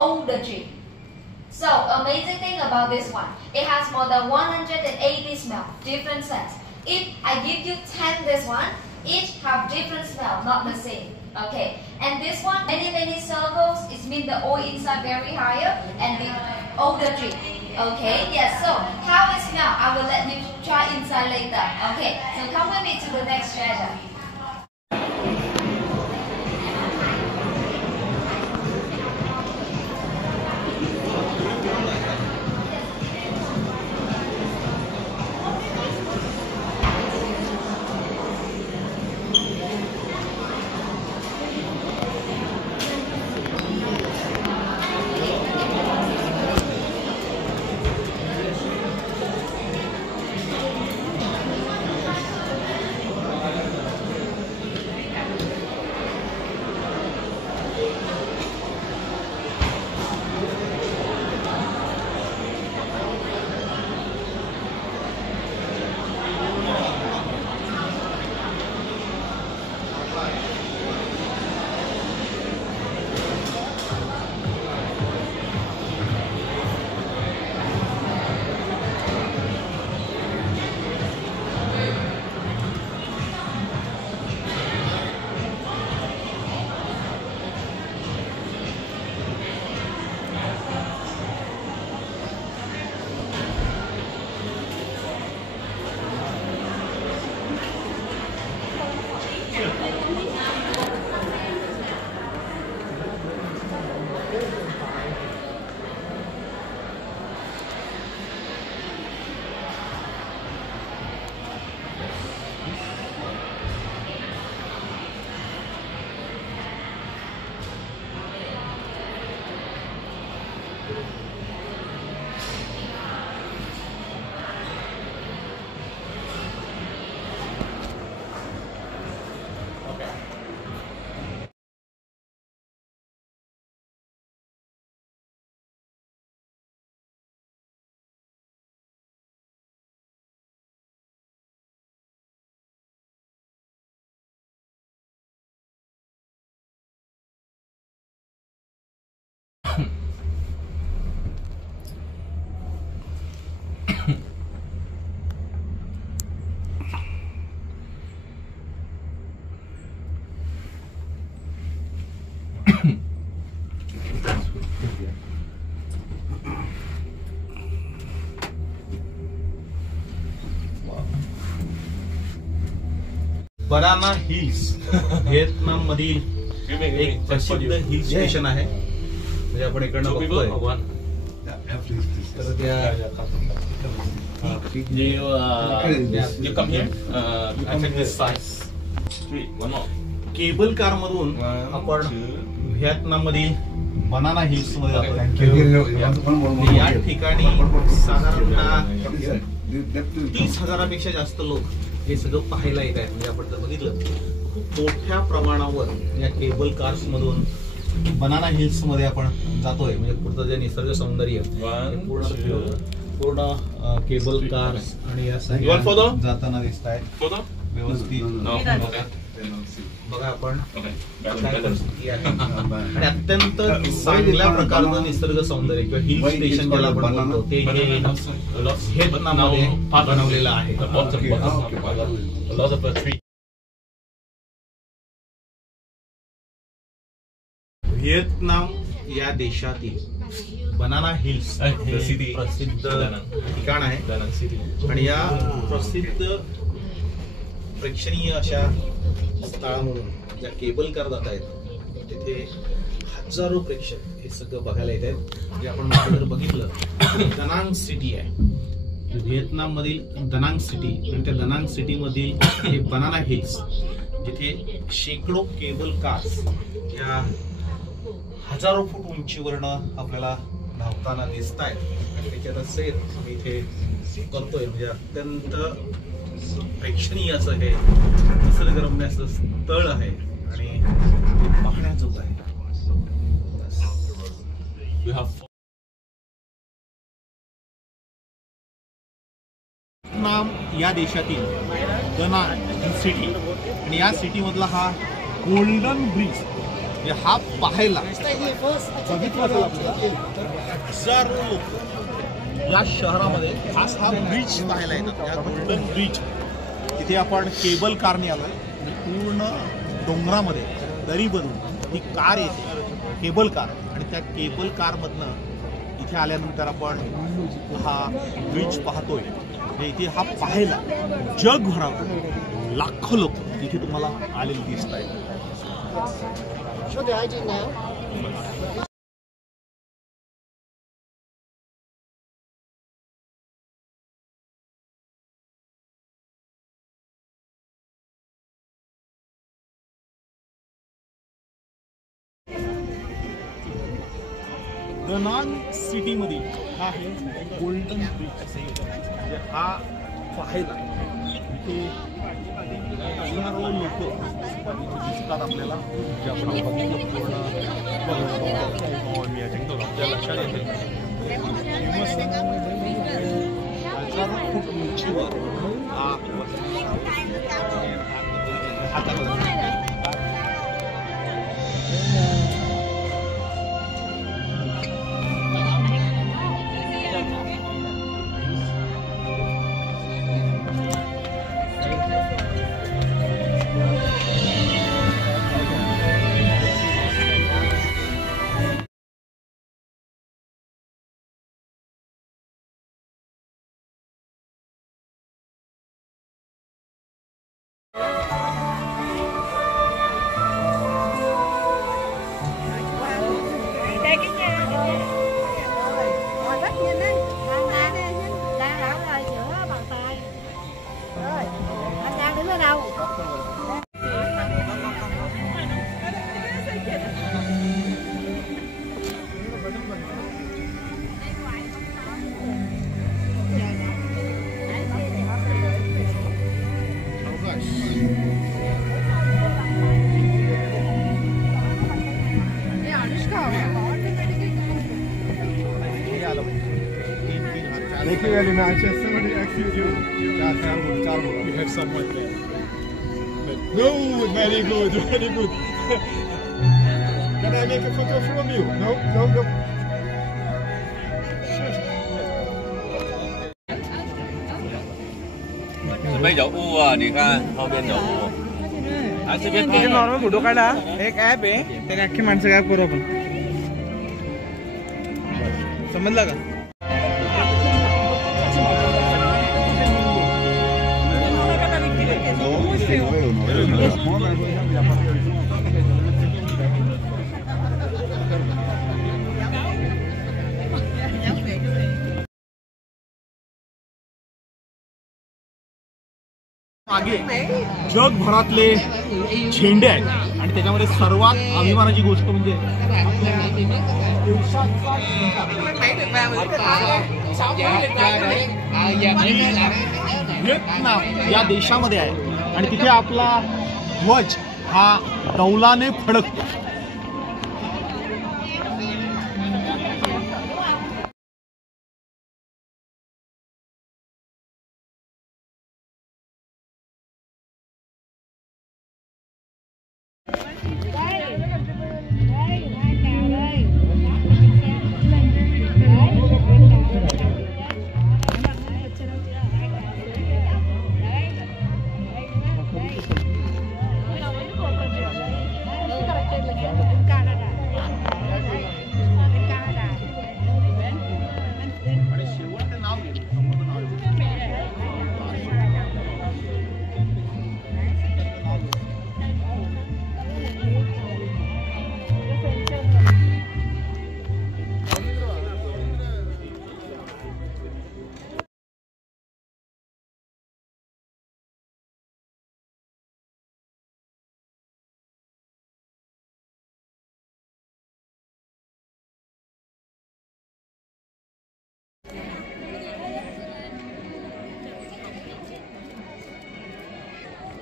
older drink. So amazing thing about this one, it has more than 180 smell, different scents. If I give you 10 this one, each have different smell, not the same. Okay, and this one, many syllables, it means the oil inside very higher and the older drink. Okay, yes, so how it smell, I will let you try inside later. Okay, so come with me to the next treasure. Banana hills Vietnam मधील एक प्रसिद्ध हिल स्टेशन आहे. म्हणजे आपण इकडनं बघतोय तर केबल कार मधून आपण व्हिएतनाम मधील बनाना हिल्स मध्ये जातोय. या ठिकाणी साधारणतः 30,000पेक्षा जास्त लोक हे सगळं पाहायला येत आहेत. म्हणजे आपण जर बघितलं खूप मोठ्या प्रमाणावर या केबल कार्स मधून बनाना हिल्स मध्ये आपण जातोय. म्हणजे पुढचं जे निसर्ग सौंदर्य पूर्ण केबल कार्स आणि या सगळ्या जाताना दिसत आहेत व्यवस्थित. बघा आपण काय परिस्थिती आहे आणि अत्यंत चांगल्या प्रकारचं निसर्ग सौंदर्य किंवा हिल स्टेशन ज्याला आपण म्हणतो ते व्हिएतनाममध्ये बनवलेलं आहे. व्हिएतनाम या देशातील बनाना हिल्स हे प्रसिद्ध ठिकाण आहे आणि या प्रसिद्ध प्रेक्षणीय अशा स्थळामधून ज्या केबल कार जात आहेत तिथे हजारो प्रेक्षक हे सगळं बघायला येत आहेत. म्हणजे आपण जर बघितलं दनांग सिटी आहे व्हिएतनाम मधील दनांग सिटी आणि त्या दनांग सिटी मधील हे बनाना हिल्स जिथे शेकडो केबल कार्स या हजारो फूट उंचीवरनं आपल्याला धावताना दिसत आहेत आणि त्याच्यात सैर आम्ही इथे करतोय. म्हणजे अत्यंत प्रेक्षणीय असं हे निसर्गरम्य असं स्थळ आहे आणि पाहण्याजोगं आहे. व्हिएतनाम या देशातील दनांग सिटी आणि या सिटी मधला हा गोल्डन ब्रिज हा पाहायला बघितला असेल आपल्याला हजारो लोक या शहरामध्ये खास हा ब्रिज पाहायला येतात. या गोल्डन ब्रिज तिथे आपण केबल कारने आलोय. पूर्ण डोंगरामध्ये दरी बनवून ही कार येते केबल कार आणि त्या केबल कार मधनं इथे आल्यानंतर आपण हा ब्रिज पाहतोय. इथे हा पाहायला जगभरातून लाखो लोक इथे तुम्हाला आलेले दिसत आहेत. Số điện thoại chị nào? Da Nang city मध्ये हा आहे गोल्डन ब्रिज. हा पाहायला इथे हजारो लोक दिसतात आपल्याला. जे आपण पूर्ण आपल्या लक्षात येते हजारो फूट उंचीवर हा Somebody accused you. You have someone there. Good, very good, very good. Can I make a photo from you? No, no, no. 这边有雾啊，你看后边有雾。这边 normal photo काढा एक ऍप आहे त्या अख्खी माणसं ऍप करू आपण समजला का मागे जगभरातले झेंडे आहेत आणि त्याच्यामध्ये सर्वात अभिमानाची गोष्ट म्हणजे व्हिएतनाम या देशामध्ये आहे आणि तिथे आपला ध्वज हा डौलाने फडकतो.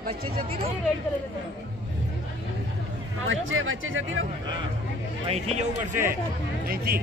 बच्चे जती रहो बच्चे जती रहो અહીંથી જવું પડશે અહીંથી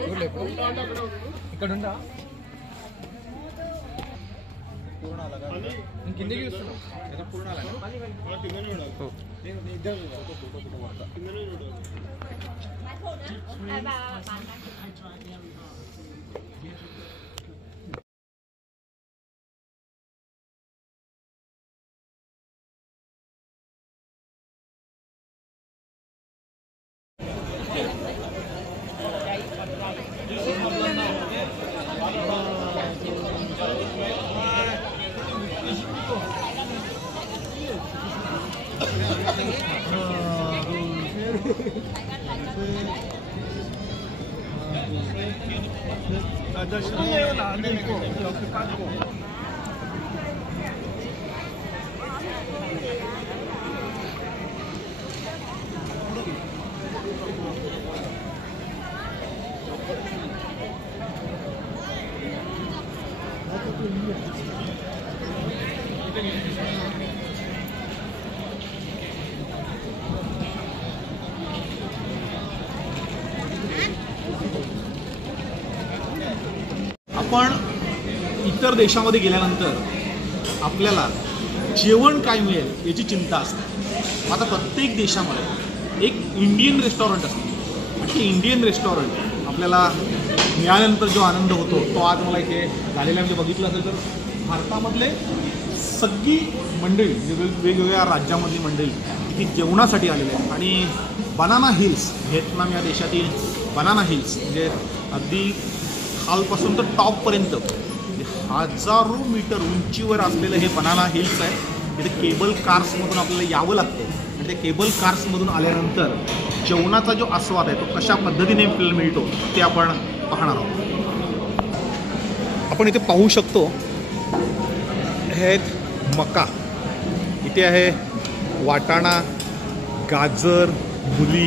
इकडून जा पूर्ण आला का किती दिवस त्याचा पूर्ण आला हो आपण इतर देशामध्ये गेल्यानंतर आपल्याला जेवण काय मिळेल याची चिंता असते. आता प्रत्येक देशामध्ये एक इंडियन रेस्टॉरंट असतं आणि ते इंडियन रेस्टॉरंट आपल्याला मिळाल्यानंतर जो आनंद होतो तो आज मला इथे झालेला म्हणजे बघितलं असेल तर भारतामधले सगळी मंडळी वेगवेगळ्या राज्यामधली मंडळी ती जेवणासाठी आलेली आहे. आणि बनाना हिल्स व्हिएतनाम या देशातील बनाना हिल्स म्हणजे अगदी खालपासून तर टॉपपर्यंत हजारो मीटर उंचीवर असलेलं हे बनाना हिल्स आहे. तिथे केबल कार्समधून आपल्याला यावं लागतं आणि ते केबल कार्समधून आल्यानंतर जेवणाचा जो आस्वाद आहे तो कशा पद्धतीने आपल्याला मिळतो ते आपण पाहणार आहोत. आपण इथे पाहू शकतो हे मका, इथे आहे वाटाणा, गाजर, मुली,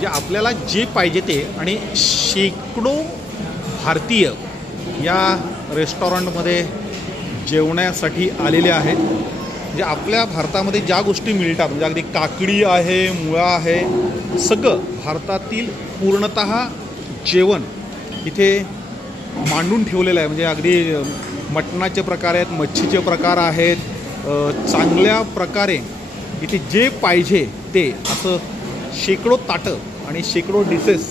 जे आपल्याला जे पाहिजे ते. आणि शेकडो भारतीय या रेस्टॉरंटमध्ये जेवण्यासाठी आलेले आहेत. म्हणजे आपल्या भारतामध्ये ज्या गोष्टी मिळतात म्हणजे अगदी काकडी आहे, मुळा आहे, सगळं भारतातील पूर्णतः जेवण इथे मांडून ठेवलेलं आहे. म्हणजे अगदी मटणाचे प्रकार आहेत, मच्छीचे प्रकार आहेत, चांगल्या प्रकारे इथे जे पाहिजे ते असं शेकडो ताटं आणि शेकडो डिशेस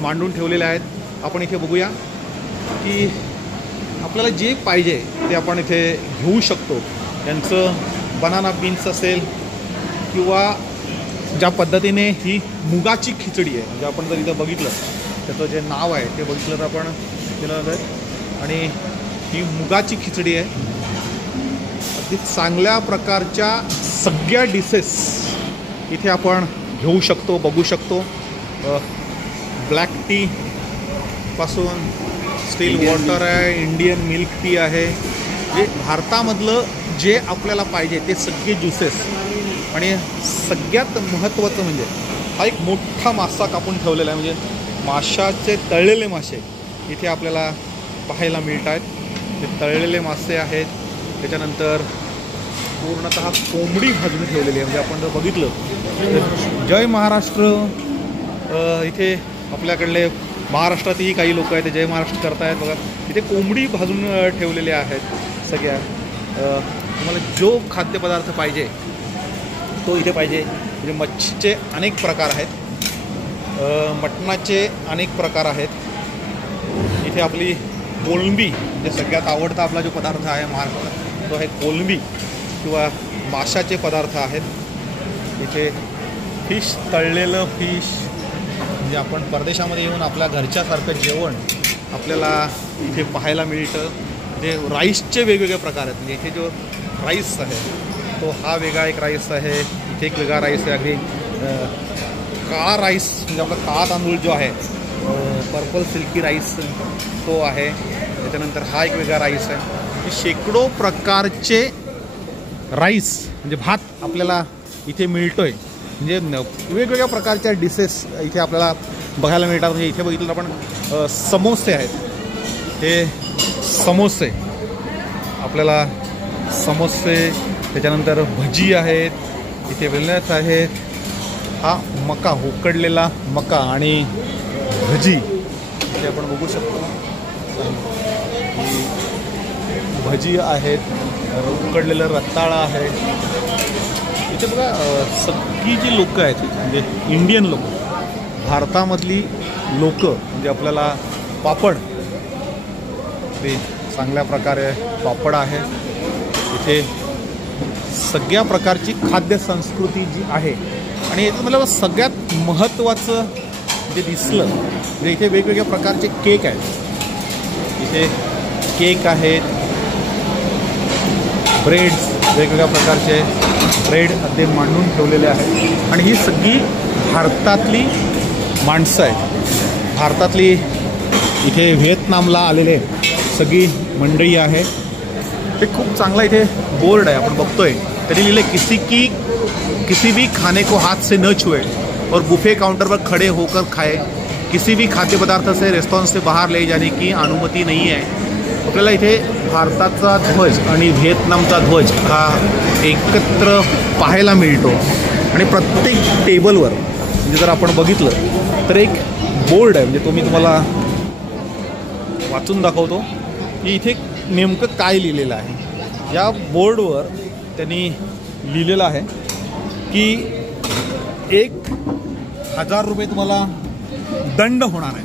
मांडून ठेवलेले आहेत. आपण इथे बघूया की आपल्याला जे पाहिजे ते आपण इथे घेऊ शकतो. त्यांचं बनाना बीन्स असेल किंवा ज्या पद्धतीने ही मुगाची खिचडी आहे म्हणजे आपण जर इथं बघितलं त्याचं जे नाव आहे ते बघितलं तर आपण केलं जातं. आणि ही मुगाची खिचडी आहे. अगदी चांगल्या प्रकारच्या सगळ्या डिशेस इथे आपण घेऊ शकतो, बघू शकतो. ब्लॅक टी पासून स्टील वॉटर आहे, इंडियन मिल्क टी आहे. जे भारतामधलं जे आपल्याला पाहिजे ते सगळे ज्युसेस. आणि सगळ्यात महत्त्वाचं म्हणजे हा एक मोठा मासा कापून ठेवलेला आहे. म्हणजे माशाचे तळलेले मासे इथे आपल्याला पाहायला मिळत आहेत. ते तळलेले मासे आहेत. त्याच्यानंतर पूर्णतः कोंबडी भाजून ठेवलेली आहे. म्हणजे आपण जर बघितलं तर जय महाराष्ट्र इथे आपल्याकडले महाराष्ट्रातही काही लोक आहेत ते जय महाराष्ट्र करतायत बघा. इथे कोंबडी भाजून ठेवलेल्या आहेत सगळ्या. तुम्हाला जो खाद्यपदार्थ पाहिजे तो इथे पाहिजे. म्हणजे मच्छीचे अनेक प्रकार आहेत, मटणाचे अनेक प्रकार आहेत. इथे आपली कोलंबी म्हणजे सगळ्यात आवडता आपला जो पदार्थ आहे महाराष्ट्रात तो आहे कोलंबी किंवा माशाचे पदार्थ आहेत. इथे फिश, तळलेलं फिश म्हणजे आपण परदेशामध्ये येऊन आपल्या घरच्यासारखं जेवण आपल्याला इथे पाहायला मिळतं. म्हणजे राईसचे वेगवेगळे प्रकार आहेत. म्हणजे इथे जो राईस आहे तो हा वेगळा एक राईस आहे. इथे एक वेगळा राईस आहे. अगदी काळा राईस म्हणजे आपला काळा तांदूळ जो आहे पर्पल सिल्की राईस तो आहे. त्याच्यानंतर हा एक वेगळा राईस आहे. शेकडो प्रकारचे राईस म्हणजे भात आपल्याला इथे मिळतो आहे. म्हणजे वेगवेगळ्या प्रकारच्या डिशेस इथे आपल्याला बघायला मिळतात. म्हणजे इथे बघितलं आपण समोसे आहेत. हे समोसे आपल्याला समोसे, त्याच्यानंतर भजी आहेत, इथे वेलनेस आहेत. हा मका, उकडलेला मका आणि भजी इथे आपण बघू शकतो भजी आहेत, उकडलेलं रताळा आहे. इथे बघा सगळी जी लोकं आहेत म्हणजे इंडियन लोक, भारतामधली लोकं म्हणजे आपल्याला पापड ते चांगल्या प्रकारे पापड आहे. इथे सगळ्या प्रकारची खाद्य संस्कृती जी आहे. आणि याचं मला सगळ्यात महत्त्वाचं जे दिसलं म्हणजे इथे वेगवेगळ्या प्रकारचे केक आहेत. इथे केक आहेत, ब्रेड्स, वेगवेगळ्या प्रकारचे ब्रेड ते मांडून ठेवलेले आहेत. आणि ही सगळी भारतातली माणसं आहेत, भारतातली इथे व्हिएतनामला आलेले सगळी मंडळी आहे. ते खूप चांगला इथे बोर्ड आहे आपण बघतोय. तरी लिहिले किसी भी खाने को हाथ से न छुए और बुफे काउंटर पर खड़े होकर खाए. किसी भी खाद्य पदार्थ से रेस्टोरेंट से बाहर ले जाने की अनुमति नहीं है. आपल्याला इथे भारताचा ध्वज आणि व्हिएतनामचा ध्वज हा एकत्र पाहायला मिळतो. आणि प्रत्येक टेबलवर म्हणजे जर आपण बघितलं तर एक बोर्ड आहे. म्हणजे तो मी तुम्हाला वाचून दाखवतो की इथे नेमकं काय लिहिलेलं आहे. या बोर्डवर त्यांनी लिहिलेलं आहे की 1000 रुपये तुम्हाला दंड होणार आहे.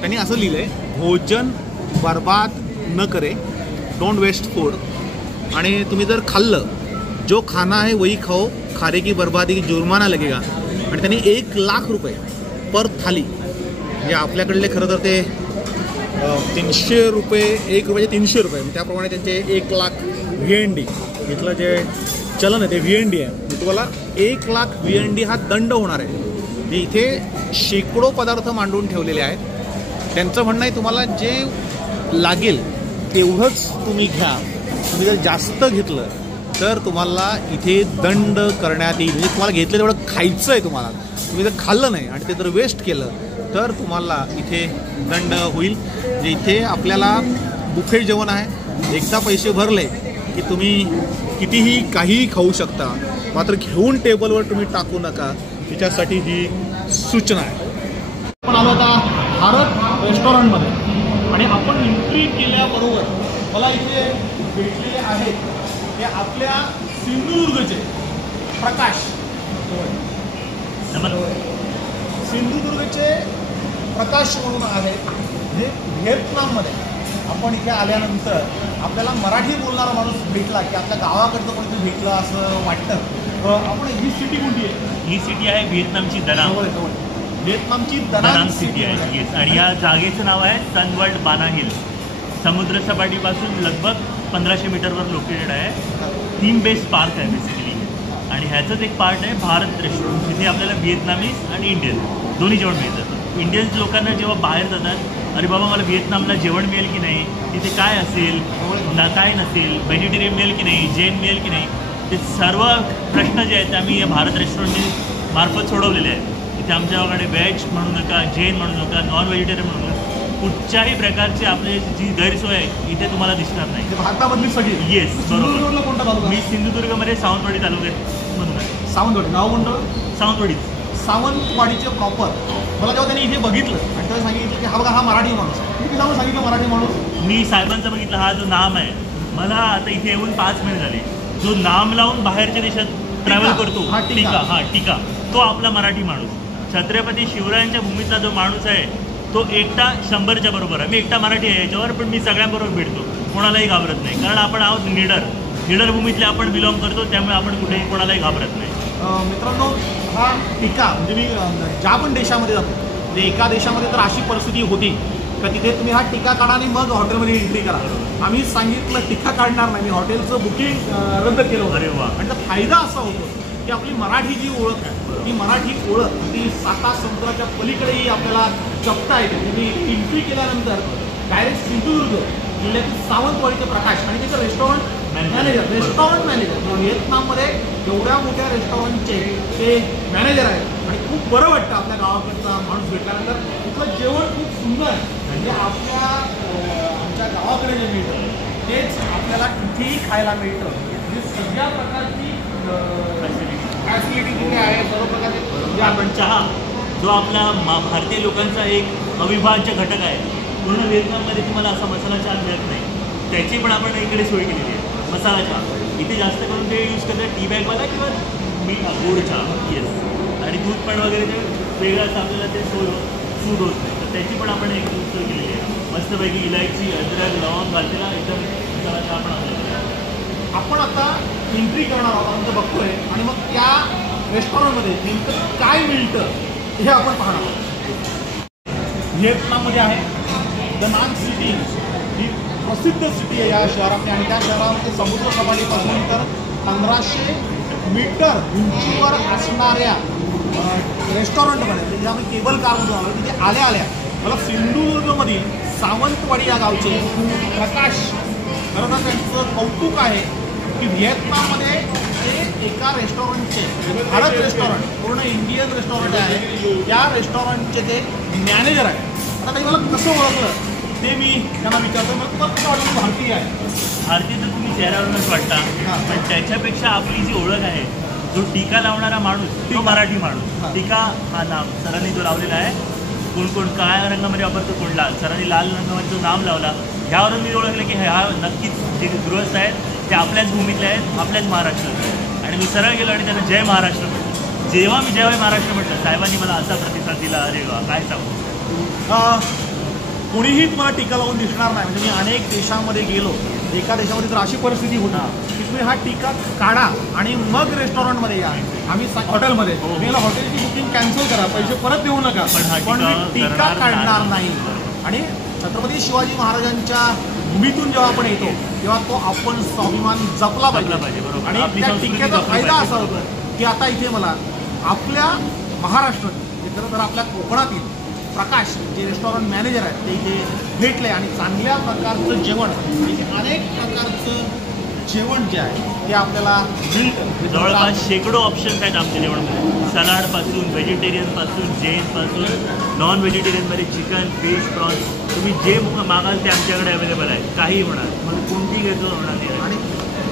त्यांनी असं लिहिलं आहे, भोजन बर्बाद न करे, डोंट वेस्ट फूड. आणि तुम्ही जर खाल्लं, जो खाना है वही खाओ, खाने की बर्बादी की जुर्माना लगेगा. आणि त्यांनी 1,00,000 रुपये पर थाली म्हणजे आपल्याकडले खरं तर ते 300 रुपये, 1 रुपयाचे 300 रुपये, त्याप्रमाणे त्यांचे 1,00,000 VND इथलं जे चलन आहे ते VND आहे. तुम्हाला 1,00,000 VND हा दंड होणार आहे. इथे शेकडो पदार्थ मांडून ठेवलेले आहेत. त्यांचं म्हणणं आहे तुम्हाला जे लागेल तेवढंच तुम्ही घ्या. तुम्ही जर जास्त घेतलं तर तुम्हाला इथे दंड करण्यात येईल. म्हणजे तुम्हाला घेतलं तेवढं खायचं आहे तुम्हाला. तुम्ही जर खाल्लं नाही आणि ते जर वेस्ट केलं तर तुम्हाला इथे दंड होईल. म्हणजे इथे आपल्याला बुफे जेवण आहे. एकदा पैसे भरले की तुम्ही कितीही काहीही खाऊ शकता, मात्र घेऊन टेबलवर तुम्ही टाकू नका. त्याच्यासाठी ही सूचना आहे. आपण आलो आता भारत रेस्टॉरंटमध्ये आणि आपण एंट्री केल्याबरोबर मला इथे भेटलेले आहेत ते आपल्या सिंधुदुर्गचे प्रकाश. सिंधुदुर्गचे प्रकाश म्हणून आहेत. हे व्हिएतनाममध्ये आपण इथे आल्यानंतर आपल्याला मराठी बोलणारा माणूस भेटला की आपल्या गावाकडचं कोणीतरी भेटलं असं वाटतं. आपण ही सिटी कोणती आहे? ही सिटी आहे व्हिएतनामची दनांग. व्हिएतनामची दनांग सिटी आहे. येस. आणि या जागेचं नाव आहे सनवर्ल्ड बाना हिल. समुद्रसपाटीपासून लगभग 1500 मीटरवर लोकेटेड आहे. थीम बेस्ड पार्क आहे बेसिकली. आणि ह्याचंच एक पार्ट आहे भारत रेस्टॉरंट, जिथे आपल्याला व्हिएतनामीज आणि इंडियन दोन्ही जेवण मिळतात. इंडियन्स लोकांना जेव्हा बाहेर जातात, अरे बाबा मला व्हिएतनामला जेवण मिळेल की नाही, तिथे काय असेल ना काय नसेल, व्हेजिटेरियन मिळेल की नाही, जैन मिळेल की नाही, ते सर्व प्रश्न जे आहेत ते आम्ही या भारत रेस्टॉरंट मार्फत सोडवलेले आहेत. इथे आमच्याकडे व्हेज म्हणू नका, जैन म्हणू नका, नॉन व्हेजिटेरियन म्हणू नका, कुठच्याही प्रकारचे आपले जी गैरसोय आहे इथे तुम्हाला दिसणार नाही. भारतामधली सगळी. येस, बरोबर. कोणता तालुका? मी सिंधुदुर्गमध्ये सावंतवाडी तालुक्यात म्हणून आहे. सावंतवाडी नाव म्हणतं? सावंतवाडी. सावंतवाडीचे प्रॉपर. मला जेव्हा त्यांनी इथे बघितलं आणि तेव्हा सांगितलं की हा बघा हा मराठी माणूस आहे. तुम्ही जाऊन सांगितलं मराठी माणूस. मी साहेबांचा बघितलं हा जो नाम आहे, मला आता इथे येऊन 5 महिने झाले. जो नाम लावून बाहेरच्या देशात ट्रॅव्हल करतो, टीका, तो आपला मराठी माणूस. छत्रपती शिवरायांच्या भूमीतला जो माणूस आहे तो एकटा 100च्या बरोबर आहे. मी एकटा मराठी आहे याच्यावर, पण मी सगळ्यांबरोबर भेटतो, कोणालाही घाबरत नाही. कारण आपण आहोत निडर भूमीतले आपण बिलॉंग करतो, त्यामुळे आपण कुठेही कोणालाही घाबरत नाही. मित्रांनो, हा टीका म्हणजे मी ज्या पण देशामध्ये जातो, म्हणजे एका देशामध्ये तर अशी परिस्थिती होती का तिथे तुम्ही हा टीका काढा आणि मग हॉटेलमध्ये एंट्री करा. आम्ही सांगितलं टीका काढणार नाही, मी हॉटेलचं बुकिंग रद्द केलं होतं. अरे वा. आणि त्याचा फायदा असा होतो की आपली मराठी जी ओळख आहे, ती मराठी ओळख ती 7 समुद्राच्या पलीकडेही आपल्याला जपता येते. तुम्ही एंट्री केल्यानंतर डायरेक्ट सिंधुदुर्ग जिल्ह्यातील सावंतवाडीचे प्रकाश आणि त्याचं रेस्टॉरंट मॅनेजर व्हिएतनाममध्ये एवढ्या मोठ्या रेस्टॉरंटचे ते मॅनेजर आहेत. आणि खूप बरं वाटतं आपल्या गावाकडचा माणूस भेटल्यानंतर. इथलं जेवण खूप सुंदर आहे. म्हणजे आमच्या गावाकडे जे मिळतं तेच आपल्याला तिथेही खायला मिळतं. म्हणजे सगळ्या प्रकारची फॅसिलिटी तिथे आहे. सर्व प्रकारचे आपण चहा जो आपला भारतीय लोकांचा एक अविभाज्य घटक आहे. पूर्ण व्हिएतनाममध्ये तुम्हाला असा मसाला चहा मिळत नाही. त्याची पण आपण इकडे सोय केलेली आहे. मसाला चहा इथे जास्त करून ते यूज करतात टी बॅगवाला किंवा गोड चहा. येस. आणि दूध पण वगैरे ते वेगळं असं आपल्याला ते सूट होत नाही. तर त्याची पण आपण एक सोय केलेली आहे. मस्तपैकी इलायची, अद्रक, लवंग घातलेला एकदम मसाला चहा पण आपल्याकडे. आपण आता एंट्री करणार आहोत, आपण बघतोय आणि मग त्या रेस्टॉरंटमध्ये नेमकं काय मिळतं हे आपण पाहणार आहोत. व्हिएतनाममध्ये आहे द नांग सिटी, ही प्रसिद्ध सिटी आहे या शहरातली आणि त्या शहरामध्ये समुद्र सपाटीपासून तर 1500 मीटर उंचीवर असणाऱ्या रेस्टॉरंटमध्ये म्हणजे आम्ही केबल कारमधून आलो. तिथे आल्या मला सिंधुदुर्गमधील सावंतवाडी या गावचे प्रकाश, खरं तर त्यांचं कौतुक आहे की व्हिएतनाममध्ये ते एका रेस्टॉरंटचे, भारत रेस्टॉरंट पूर्ण इंडियन रेस्टॉरंट आहे, त्या रेस्टॉरंटचे ते मॅनेजर आहे. आता काही मला कसं ओळखलं ते मी त्यांना विचारतो. मग तुम्हाला कसं वाटतं भारतीय आहे? भारतीय तर तुम्ही चेहऱ्यावरूनच वाटता, पण त्याच्यापेक्षा आपली जी ओळख आहे, जो टीका लावणारा माणूस तो मराठी माणूस. टीका हा नाम सरांनी जो लावलेला आहे. कोण काळ्या रंगामध्ये वापरतो, कोण लाल. सरांनी लाल रंगामध्ये जो नाम लावला, ह्यावरून मी ओळखलं की ह्या नक्कीच जे गृहस्थ आहेत ते आपल्याच भूमीतले आहेत, आपल्याच महाराष्ट्रात. आणि मी सरळ गेलो आणि त्यांना जय महाराष्ट्र म्हटलं. जेव्हा मी जय महाराष्ट्र म्हटलं, साहेबांनी मला असा प्रतिसाद दिला. अरे वा, काय सांगू. कोणीही तुम्हाला टीका लावून दिसणार नाही. म्हणजे मी अनेक देशांमध्ये गेलो, एका देशामध्ये तर अशी परिस्थिती होती की तुम्ही हा टीका काढा आणि मग रेस्टॉरंटमध्ये या. आम्ही हॉटेलमध्ये मला हॉटेलची बुकिंग कॅन्सल करा, पैसे परत देऊ नका, पण मी टीका काढणार नाही. आणि छत्रपती शिवाजी महाराजांच्या भूमीतून जेव्हा आपण येतो तेव्हा तो आपण स्वाभिमान जपला पाहिजे. आणि त्या टीकेचा फायदा असा होतो की आता इथे मला आपल्या महाराष्ट्रात, खरं तर आपल्या कोकणातील प्रकाश जे रेस्टॉरंट मॅनेजर आहेत ते इथे भेटले आणि चांगल्या प्रकारचं जेवण, इथे अनेक प्रकारचं जेवण जे आहे ते आपल्याला मिळतं. जवळपास शेकडो ऑप्शन्स आहेत आमच्या जेवणामध्ये. सलाडपासून, व्हेजिटेरियनपासून, जैनपासून, नॉन व्हेजिटेरियनमध्ये चिकन, फिश, प्रॉन्स, तुम्ही जे मागाल ते आमच्याकडे अवेलेबल आहे. काही होणार, मग कोणतीही घ्यायचं होणार नाही. आणि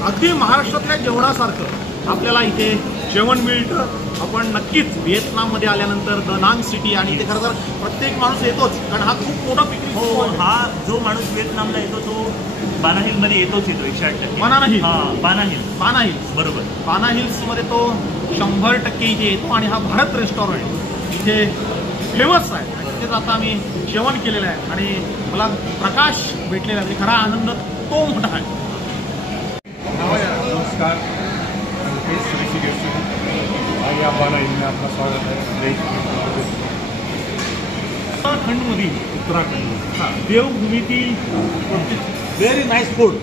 अगदी महाराष्ट्रातल्या जेवणासारखं आपल्याला इथे जेवण मिळतं. आपण नक्कीच व्हिएतनाममध्ये आल्यानंतर द नांग सिटी, आणि इथे खरं तर प्रत्येक माणूस येतोच कारण हा खूप मोठा पिकनिक. हो, हा जो माणूस व्हिएतनामला येतो तो बाना हिलमध्ये येतोच येतो 108%. बाना हिल, बाना हिल्स बरोबर. बाना हिल्समध्ये तो 100% इथे येतो. आणि हा भारत रेस्टॉरंट इथे फेमस आहे. तिथेच आता आम्ही जेवण केलेलं आहे आणि मला प्रकाश भेटलेला आहे. खरा आनंद तो मोठा आहे. नमस्कार, आज या बाना हिल में आपका स्वागत है. उत्तराखंडमधील देवभूमीतील व्हेरी नाईस फूड,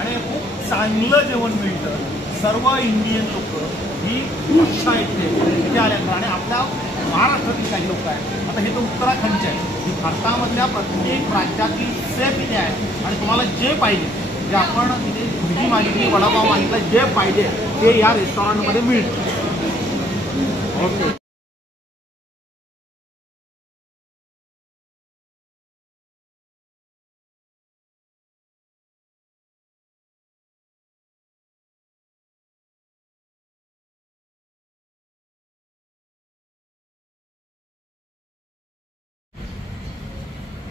आणि खूप चांगलं जेवण मिळतं. सर्व इंडियन लोक ही भाषा इथे आल्यानंतर, आणि आपल्या महाराष्ट्रातील काही लोक आहेत. आता हे तर उत्तराखंडचे आहे, ही भारतामधल्या प्रत्येक राज्यातील सेफ इथे आहे. आणि तुम्हाला जे पाहिजे, जे आपण तिथे भजी मागितली, वडापाव मागितला, जे पाहिजे ते या रेस्टॉरंटमध्ये मिळतं. ओके.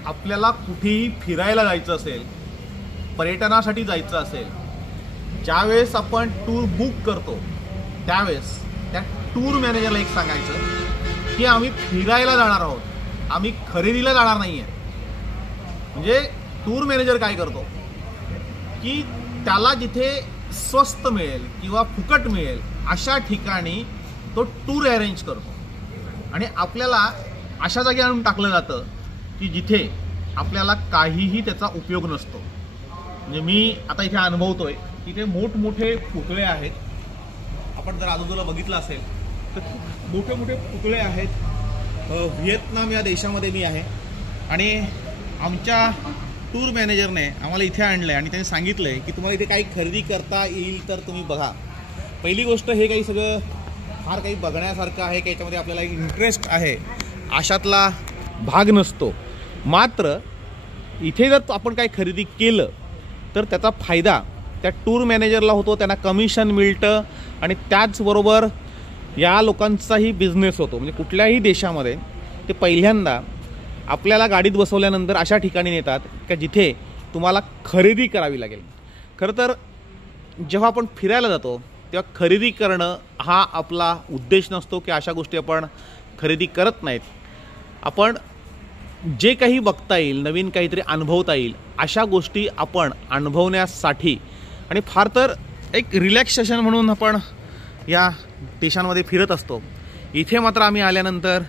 आपल्याला कुठेही फिरायला जायचं असेल, पर्यटनासाठी जायचं असेल, ज्यावेळेस आपण टूर बुक करतो त्यावेळेस त्या टूर मॅनेजरला एक सांगायचं की आम्ही फिरायला जाणार आहोत, आम्ही खरेदीला जाणार नाही आहे. म्हणजे टूर मॅनेजर काय करतो की त्याला जिथे स्वस्त मिळेल किंवा फुकट मिळेल अशा ठिकाणी तो टूर अरेंज करतो. आणि आपल्याला अशा जागी आणून टाकलं जातं की जिथे आपल्याला काहीही त्याचा उपयोग नसतो. म्हणजे मी आता इथे अनुभवतोय की इथे मोठमोठे पुतळे आहेत. आपण जर आजूबाजूला बघितलं असेल तर खूप मोठे मोठे पुतळे आहेत. व्हिएतनाम या देशामध्ये मी आहे आणि आमच्या टूर मॅनेजरने आम्हाला इथे आणलं आहे आणि त्यांनी सांगितलं आहे की तुम्हाला इथे काही खरेदी करता येईल तर तुम्ही बघा. पहिली गोष्ट, हे काही सगळं फार काही बघण्यासारखं आहे की याच्यामध्ये आपल्याला इंटरेस्ट आहे अशातला भाग नसतो. मात्र इथे जर आपण काही खरेदी केलं तर त्याचा फायदा त्या टूर मॅनेजरला होतो, त्यांना कमिशन मिळतं आणि त्याचबरोबर या लोकांचाही बिझनेस होतो. म्हणजे कुठल्याही देशामध्ये ते पहिल्यांदा आपल्याला गाडीत बसवल्यानंतर अशा ठिकाणी नेतात की जिथे तुम्हाला खरेदी करावी लागेल. खरं तर जेव्हा आपण फिरायला जातो तेव्हा खरेदी करणं हा आपला उद्देश नसतो की अशा गोष्टी आपण खरेदी करत नाहीत. आपण जे काही बघता येईल, नवीन काहीतरी अनुभवता येईल अशा गोष्टी आपण अनुभवण्यासाठी आणि फार तर एक रिलॅक्सेशन म्हणून आपण या देशांमध्ये फिरत असतो. इथे मात्र आम्ही आल्यानंतर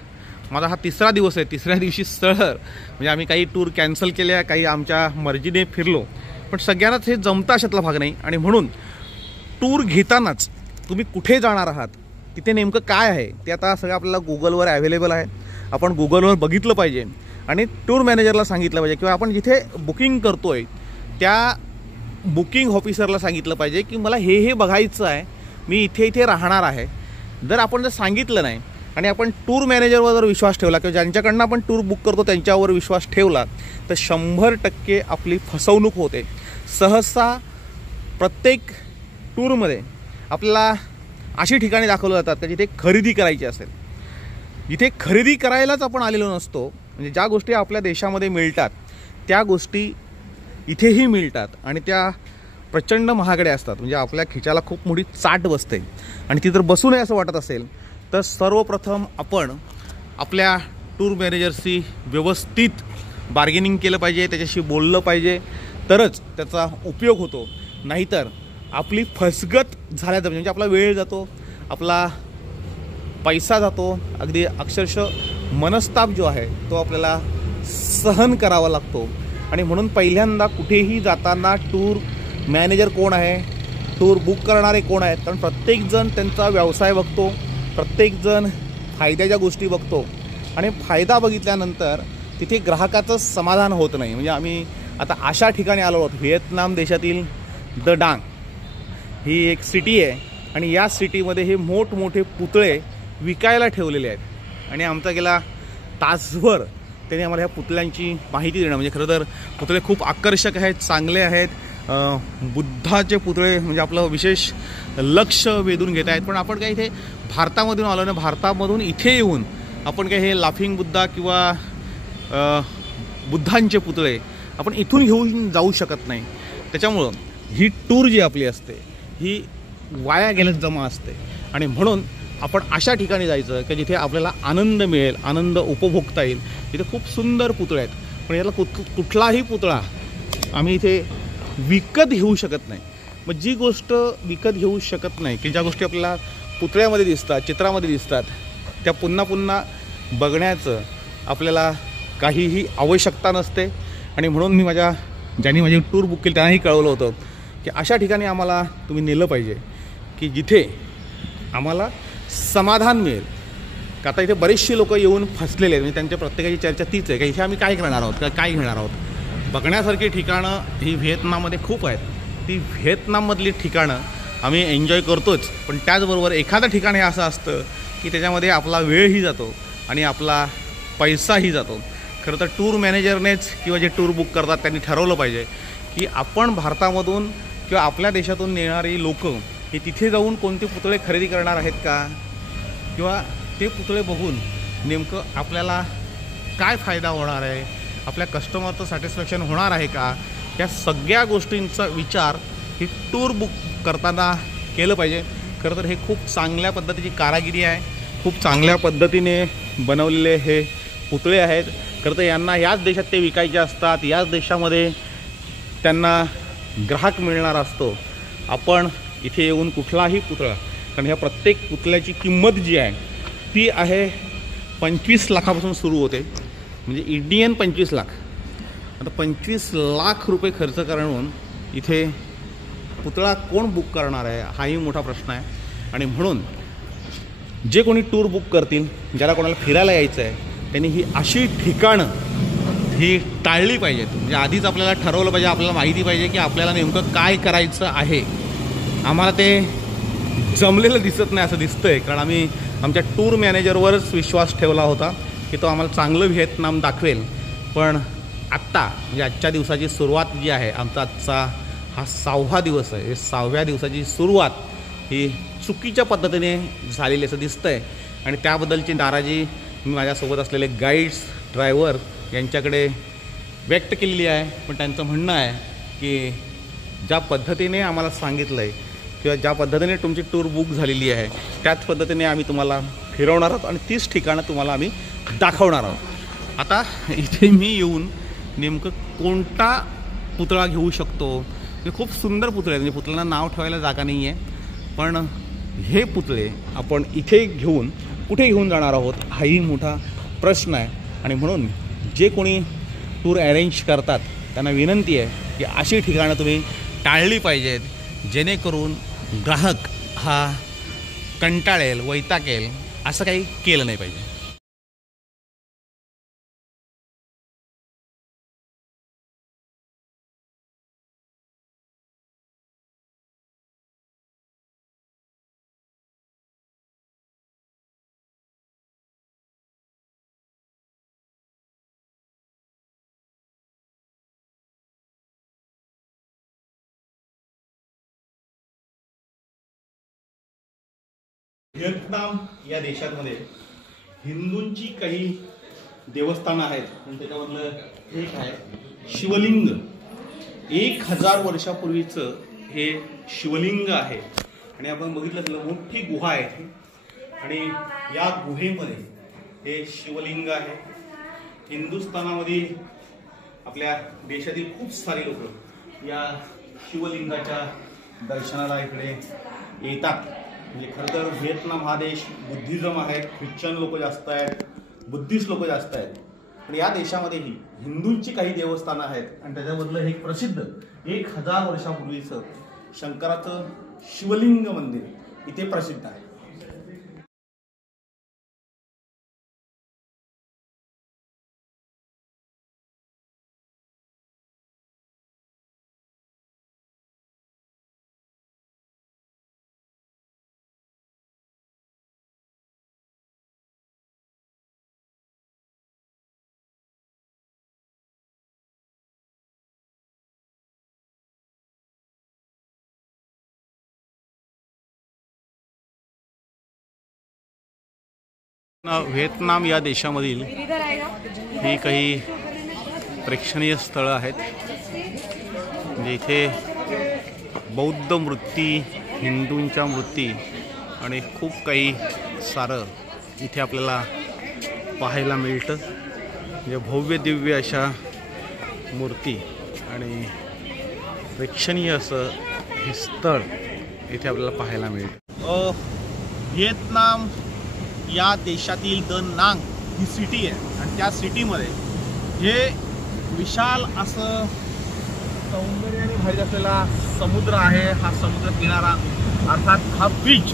माझा हा 3रा दिवस आहे. 3ऱ्या दिवशी स्थळ म्हणजे आम्ही काही टूर कॅन्सल केल्या, काही आमच्या मर्जीने फिरलो, पण सगळ्यांनाच हे जमता अशातला भाग नाही. आणि म्हणून टूर घेतानाच तुम्ही कुठे जाणार आहात, तिथे नेमकं काय आहे ते आता सगळं आपल्याला गुगलवर अवेलेबल आहे. आपण गुगलवर बघितलं पाहिजे आणि टूर मॅनेजरला सांगितलं पाहिजे किंवा आपण जिथे बुकिंग करतोय त्या बुकिंग ऑफिसरला सांगितलं पाहिजे की मला हे बघायचं आहे, मी इथे राहणार आहे. जर आपण सांगितलं नाही आणि आपण टूर मॅनेजरवर जर विश्वास ठेवला किंवा ज्यांच्याकडनं आपण टूर बुक करतो त्यांच्यावर विश्वास ठेवला तर 100% आपली फसवणूक होते. सहसा प्रत्येक टूरमध्ये आपल्याला अशी ठिकाणी दाखवलं जातात की जिथे खरेदी करायची असेल. जिथे खरेदी करायलाच आपण आलेलो नसतो, म्हणजे ज्या गोष्टी आपल्या देशामध्ये मिळतात त्या गोष्टी इथेही मिळतात आणि त्या प्रचंड महागड्या असतात. म्हणजे आपल्या खिच्याला खूप मोठी चाट बसते आणि ती जर बसू नये असं वाटत असेल तर सर्वप्रथम आपण आपल्या टूर मॅनेजरशी व्यवस्थित बार्गेनिंग केलं पाहिजे, त्याच्याशी बोललं पाहिजे, तरच त्याचा उपयोग होतो. नाहीतर आपली फसगत झाल्या म्हणजे आपला वेळ जातो, आपला पैसा जातो, अगदी अक्षरशः मनस्ताप जो आहे तो आपल्याला सहन करावा लागतो. आणि म्हणून पहिल्यांदा कुठेही जाताना टूर मॅनेजर कोण आहे, टूर बुक करणारे कोण आहेत, कारण प्रत्येकजण त्यांचा व्यवसाय बघतो, प्रत्येकजण फायद्याच्या गोष्टी बघतो आणि फायदा बघितल्यानंतर तिथे ग्राहकाचं समाधान होत नाही. म्हणजे आम्ही आता अशा ठिकाणी आलो आहोत, व्हिएतनाम देशातील द डांग ही एक सिटी आहे आणि या सिटीमध्ये हे मोठमोठे पुतळे विकायला ठेवलेले आहेत. आणि आमचा गेला तासभर त्यांनी आम्हाला ह्या पुतळ्यांची माहिती देणं, म्हणजे खरं तर पुतळे खूप आकर्षक आहेत, चांगले आहेत. बुद्धाचे पुतळे म्हणजे आपलं विशेष लक्ष वेधून घेत आहेत. पण आपण काही इथे भारतामधून आलो ना, भारतामधून इथे येऊन आपण काही हे लाफिंग बुद्धा किंवा बुद्धांचे पुतळे आपण इथून घेऊन जाऊ शकत नाही. त्याच्यामुळं ही टूर जी आपली असते ही वाया गेल्यात जमा असते. आणि म्हणून आपण अशा ठिकाणी जायचं की जिथे आपल्याला आनंद मिळेल, आनंद उपभोगता येईल. तिथे खूप सुंदर पुतळे आहेत, पण याला कुठलाही पुतळा आम्ही इथे विकत घेऊ शकत नाही. मग जी गोष्ट विकत घेऊ शकत नाही, की ज्या गोष्टी आपल्याला पुतळ्यामध्ये दिसतात, चित्रामध्ये दिसतात, त्या पुन्हा पुन्हा बघण्याचं आपल्याला काहीही आवश्यकता नसते. आणि म्हणून मी ज्यांनी माझी टूर बुक केली त्यांनाही कळवलं होतं की अशा ठिकाणी आम्हाला तुम्ही नेलं पाहिजे की जिथे आम्हाला समाधान मिळेल. का आता इथे बरेचसे लोक येऊन फसलेले आहेत, म्हणजे त्यांच्या प्रत्येकाची चर्चा तीच आहे की इथे आम्ही काय करणार आहोत, काय घेणार आहोत. बघण्यासारखी ठिकाणं ही व्हिएतनाममध्ये खूप आहेत. ती व्हिएतनाममधली ठिकाणं आम्ही एन्जॉय करतोच, पण त्याचबरोबर एखादं ठिकाण हे असं असतं की त्याच्यामध्ये आपला वेळही जातो आणि आपला पैसाही जातो. खरं तर टूर मॅनेजरनेच किंवा जे टूर बुक करतात त्यांनी ठरवलं पाहिजे की आपण भारतामधून किंवा आपल्या देशातून येणारी लोक हे तिथे जाऊन कोणते पुतळे खरेदी करणार आहेत का, किंवा ते पुतळे बघून नेमकं आपल्याला काय फायदा होणार आहे, आपल्या कस्टमरचं सॅटिस्फॅक्शन होणार आहे का, या सगळ्या गोष्टींचा विचार ही टूर बुक करताना केलं पाहिजे. खरं तर हे खूप चांगल्या पद्धतीची कारागिरी आहे, खूप चांगल्या पद्धतीने बनवलेले हे पुतळे आहेत. खरं तर यांना याच देशात ते विकायचे असतात, याच देशामध्ये त्यांना ग्राहक मिळणार असतो. आपण इथे येऊन कुठलाही पुतळा, कारण ह्या प्रत्येक पुतळ्याची किंमत जी आहे ती आहे 25 लाखापासून सुरू होते, म्हणजे इंडियन 25 लाख. आता 25 लाख रुपये खर्च करून इथे पुतळा कोण बुक करणार आहे हाही मोठा प्रश्न आहे. आणि म्हणून जे कोणी टूर बुक करतील, ज्याला कोणाला फिरायला यायचं आहे त्यांनी ही अशी ठिकाणं ही टाळली पाहिजेत. म्हणजे आधीच आपल्याला ठरवलं पाहिजे, आपल्याला माहिती पाहिजे की आपल्याला नेमकं काय करायचं आहे. आम्हाला ते जमलेलं दिसत नाही असं दिसतंय, कारण आम्ही आमच्या टूर मॅनेजरवरच विश्वास ठेवला होता की तो आम्हाला चांगलं व्हिएतनाम दाखवेल. पण आत्ता म्हणजे आजच्या दिवसाची सुरुवात जी आहे, आमचा आजचा हा 6वा दिवस आहे, 6व्या दिवसाची सुरुवात ही चुकीच्या पद्धतीने झालेली असं दिसतंय. आणि त्याबद्दलची नाराजी मी माझ्यासोबत असलेले गाईड्स ड्रायव्हर यांच्याकडे व्यक्त केलेली आहे. पण त्यांचं म्हणणं आहे की ज्या पद्धतीने आम्हाला सांगितलं आहे किंवा ज्या पद्धतीने तुमची टूर बुक झालेली आहे त्याच पद्धतीने आम्ही तुम्हाला फिरवणार आहोत आणि 30 ठिकाणं तुम्हाला आम्ही दाखवणार आहोत. आता इथे मी येऊन नेमकं कोणता पुतळा घेऊ शकतो, म्हणजे खूप सुंदर पुतळे आहेत, म्हणजे पुतळ्यांना नाव ठेवायला जागा नाही आहे. पण हे पुतळे आपण इथे घेऊन कुठे घेऊन जाणार आहोत हाही मोठा प्रश्न आहे. आणि म्हणून जे कोणी टूर अरेंज करतात त्यांना विनंती आहे की अशी ठिकाणं तुम्ही टाळली पाहिजेत, जेणेकरून ग्राहक हा कंटाळेल, वैतागेल, असं काही केलं नाही पाहिजे. व्हिएतनाम या देशामध्ये हिंदूंची काही देवस्थानं आहेत. पण त्याच्यामधलं एक आहे शिवलिंग. 1000 वर्षापूर्वीचं हे शिवलिंग आहे. आणि आपण बघितलं तर मोठी गुहा आहे आणि या गुहेमध्ये हे शिवलिंग आहे. हिंदुस्थानामध्ये आपल्या देशातील खूप सारे लोक या शिवलिंगाच्या दर्शनाला इकडे येतात. म्हणजे खरं तर व्हिएतनाम हा देश बुद्धिझम आहे, ख्रिश्चन लोक जास्त आहेत, बुद्धिस्ट लोक जास्त आहेत. पण या देशामध्येही हिंदूंची काही देवस्थानं आहेत आणि त्याच्यामधलं एक प्रसिद्ध 1000 वर्षापूर्वीचं शंकराचं शिवलिंग मंदिर इथे प्रसिद्ध आहे. व्हिएतनाम या देशामधील ही काही प्रेक्षणीय स्थळं आहेत. म्हणजे इथे बौद्ध मूर्ती, हिंदूंच्या मूर्ती आणि खूप काही सारं इथे आपल्याला पाहायला मिळतं. म्हणजे भव्य दिव्य अशा मूर्ती आणि प्रेक्षणीय असं हे स्थळ इथे आपल्याला पाहायला मिळतं. व्हिएतनाम या देशातील द नांग ही सिटी आहे आणि त्या सिटीमध्ये हे विशाल असं सौंदर्याने भरलेला असलेला समुद्र आहे. हा समुद्र किनारा अर्थात हा बीच.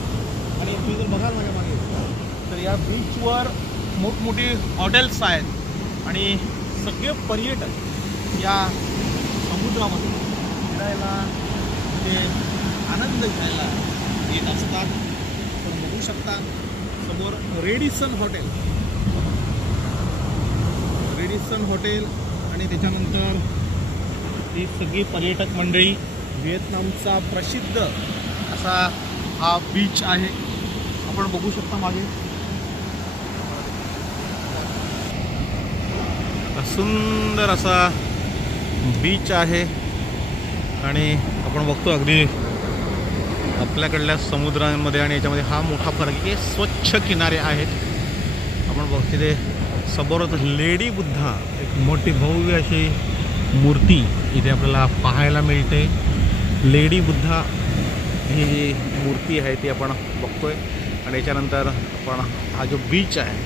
आणि तुम्ही जर बघाल माझ्या मागे तर या बीचवर मोठमोठी हॉटेल्स आहेत आणि सगळे पर्यटक या समुद्रामध्ये फिरायला ते आनंद घ्यायला येत असतात. आपण बघू शकता समोर रेडिसन हॉटेल आणि त्याच्यानंतर ही सगळी पर्यटक मंडळी. व्हिएतनामचा प्रसिद्ध असा हा बीच आहे. आपण बघू शकता मागे सुंदर असा बीच आहे आणि आपण बघतो अगदी आपल्याकडल्या समुद्रांमध्ये आणि याच्यामध्ये हा मोठा फरक आहे की स्वच्छ किनारे आहेत. आपण बघतो ते समोरच लेडी बुद्धा, एक मोठी भव्य अशी मूर्ती इथे आपल्याला पाहायला मिळते. लेडी बुद्धा ही जी मूर्ती आहे ती आपण बघतोय. आणि याच्यानंतर आपण हा जो बीच आहे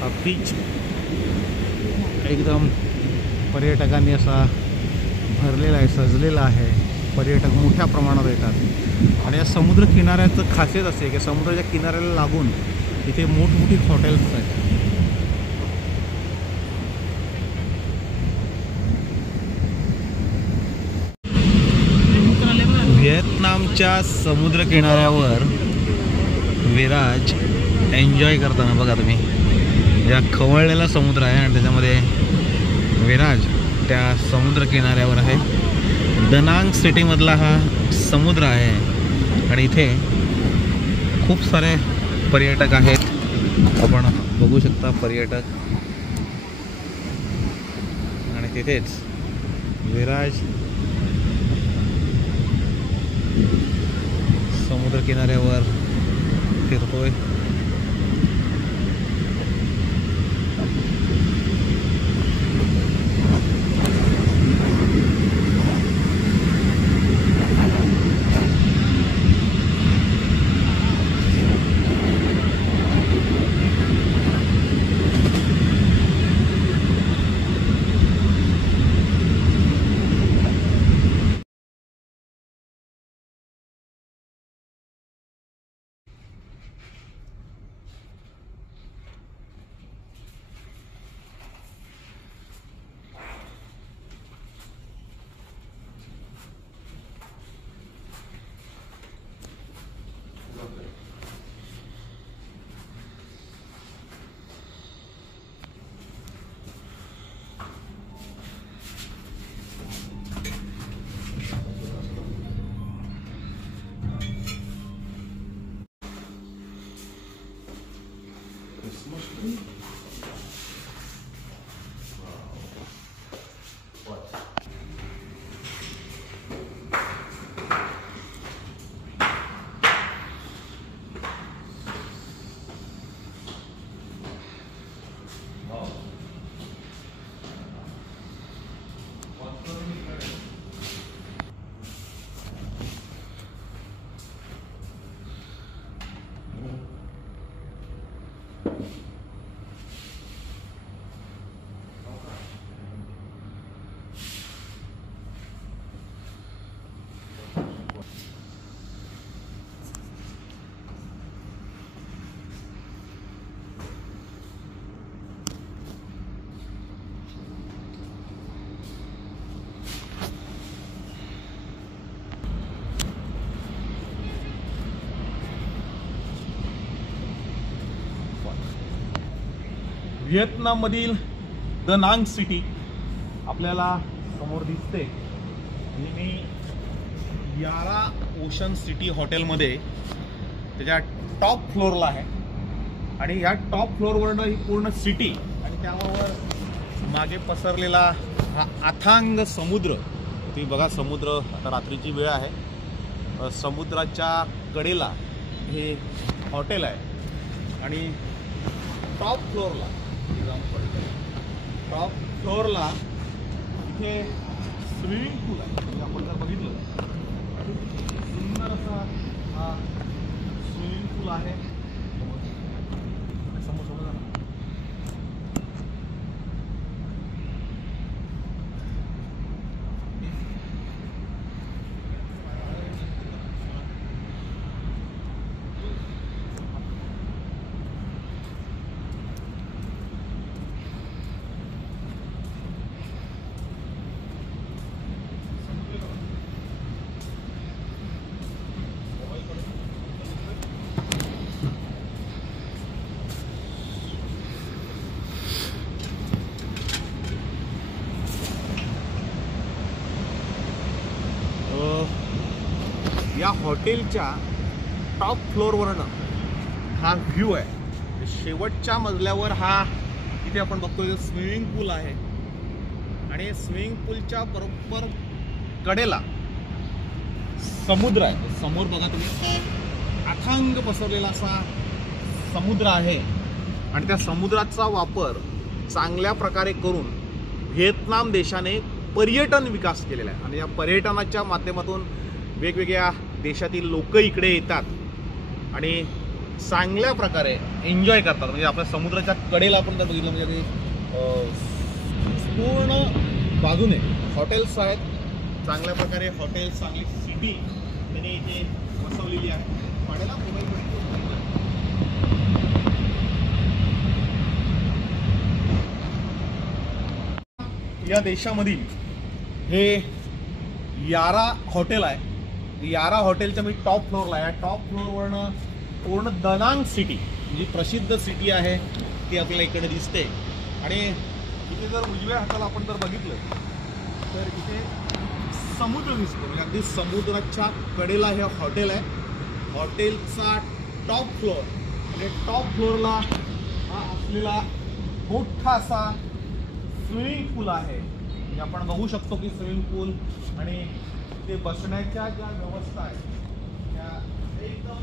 हा बीच एकदम पर्यटकांनी असा भरलेला आहे, सजलेला आहे. पर्यटक मोठ्या प्रमाणात येतात आणि या समुद्र किनाऱ्याचं खासियत असते की समुद्राच्या किनाऱ्याला लागून इथे मोठमोठी हॉटेल्स आहेत. व्हिएतनामच्या समुद्र किनाऱ्यावर विराज एन्जॉय करताना बघा तुम्ही, या खवळलेला समुद्र आहे आणि त्याच्यामध्ये विराज त्या समुद्र किनाऱ्यावर आहे. दनांग सिटीमधला हा समुद्र आहे आणि इथे खूप सारे पर्यटक आहेत. आपण बघू शकता पर्यटक. आणि तिथेच विराज समुद्र किनाऱ्यावर फिरतोय. व्हिएतनाममधील द नांग सिटी आपल्याला समोर दिसते. आणि मी यारा ओशन सिटी हॉटेलमध्ये त्याच्या टॉप फ्लोअरला आहे. आणि या टॉप फ्लोअरवरनं ही पूर्ण सिटी आणि त्यावर मागे पसरलेला हा अथांग समुद्र. तुम्ही बघा समुद्र, आता रात्रीची वेळ आहे, समुद्राच्या कडेला हे हॉटेल आहे. आणि टॉप फ्लोअरला इथे स्विमिंग पूल आहे. म्हणजे आपण जर बघितलं सुंदर असा हा स्विमिंग पूल आहे. समोर या हॉटेलच्या टॉप फ्लोअरवरनं हा व्ह्यू आहे. शेवटच्या मजल्यावर हा इथे आपण बघतोय स्विमिंग पूल आहे. आणि स्विमिंग पूलच्या बरोबर कडेला समुद्र आहे. समोर बघा तुम्ही अथांग पसरलेला असा समुद्र आहे. आणि त्या समुद्राचा वापर चांगल्या प्रकारे करून व्हिएतनाम देशाने पर्यटन विकास केलेला आहे. आणि या पर्यटनाच्या माध्यमातून वेगवेगळ्या देशातील लोक इकडे येतात आणि चांगल्या प्रकारे एन्जॉय करतात. म्हणजे आपल्या समुद्राच्या कडेला आपण जर बघितलं म्हणजे पूर्ण बाजूने हॉटेल्स आहेत. चांगल्या प्रकारे हॉटेल्स, चांगली सिटी त्यांनी इथे बसवलेली आहे. पाण्याला या देशामधील हे यारा हॉटेल आहे. यारा हॉटेलच्या मी टॉप फ्लोअरला आहे. टॉप फ्लोअरवरनं पूर्ण द नांग सिटी जी प्रसिद्ध सिटी आहे ती आपल्याला इकडे दिसते. आणि इथे जर उजव्या हाताला आपण जर बघितलं तर इथे समुद्र दिसतो. म्हणजे अगदी समुद्राच्या कडेला हे हॉटेल आहे. हॉटेलचा टॉप फ्लोअर म्हणजे टॉप फ्लोअरला हा असलेला मोठा असा स्विमिंग पूल आहे. म्हणजे आपण बघू शकतो की स्विमिंग पूल आणि ते बसण्याच्या ज्या व्यवस्था आहेत त्या एकदम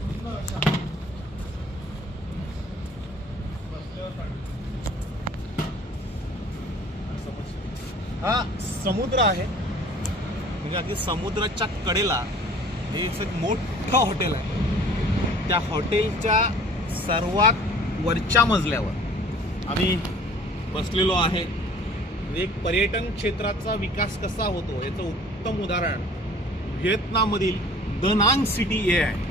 सुंदर अशा. हा समुद्र आहे, म्हणजे अगदी समुद्राच्या कडेला हे एक मोठं हॉटेल आहे. त्या हॉटेलच्या सर्वात वरच्या मजल्यावर आम्ही बसलेलो आहे. एक पर्यटन क्षेत्राचा विकास कसा होतो याचं उत्तम उदाहरण व्हिएतनाममधील दा नांग सिटी हे आहे.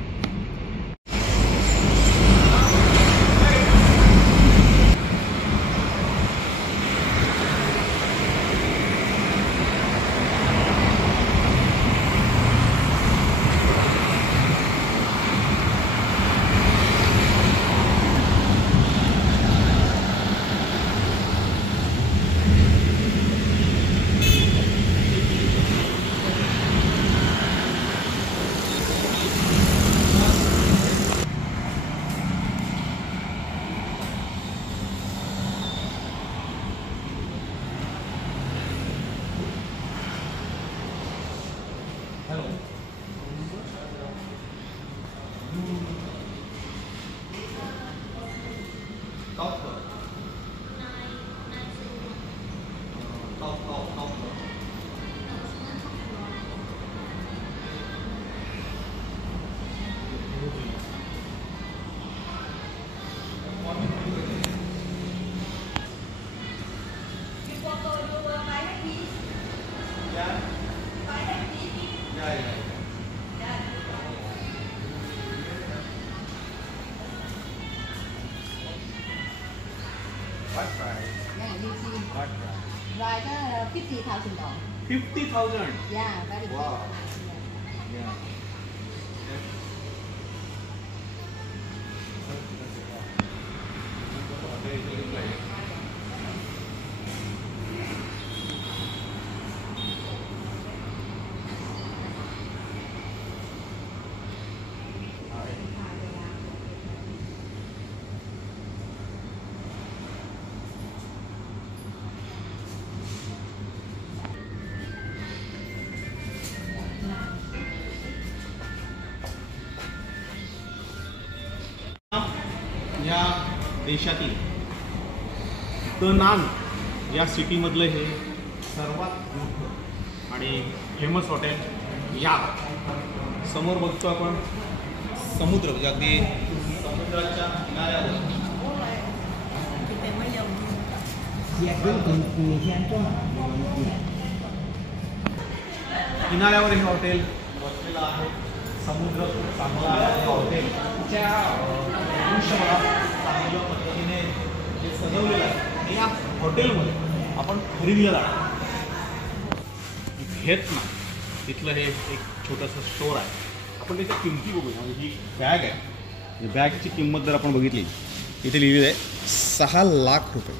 Right, $50,000. 50,000. Yeah, very Wow. good. Yeah. या देशातील दा नांग या सिटीमधलं हे सर्वात मोठं आणि फेमस हॉटेल. या समोर बघतो आपण समुद्र, म्हणजे अगदी समुद्राच्या किनाऱ्यावर हे हॉटेल वसलेलं आहे. समुद्र चांगला आहे. हॉटेल चांगल्या पद्धतीने जे सजवलेलं आहे आणि या हॉटेलमध्ये आपण खरेदीला जाणार. व्हिएतनाम तिथलं हे एक छोटंसं स्टोअर आहे. आपण त्याच्या किमती बघूया. म्हणजे ही बॅग आहे. बॅगची किंमत जर आपण बघितली इथे लिहिलेली आहे 6 लाख रुपये.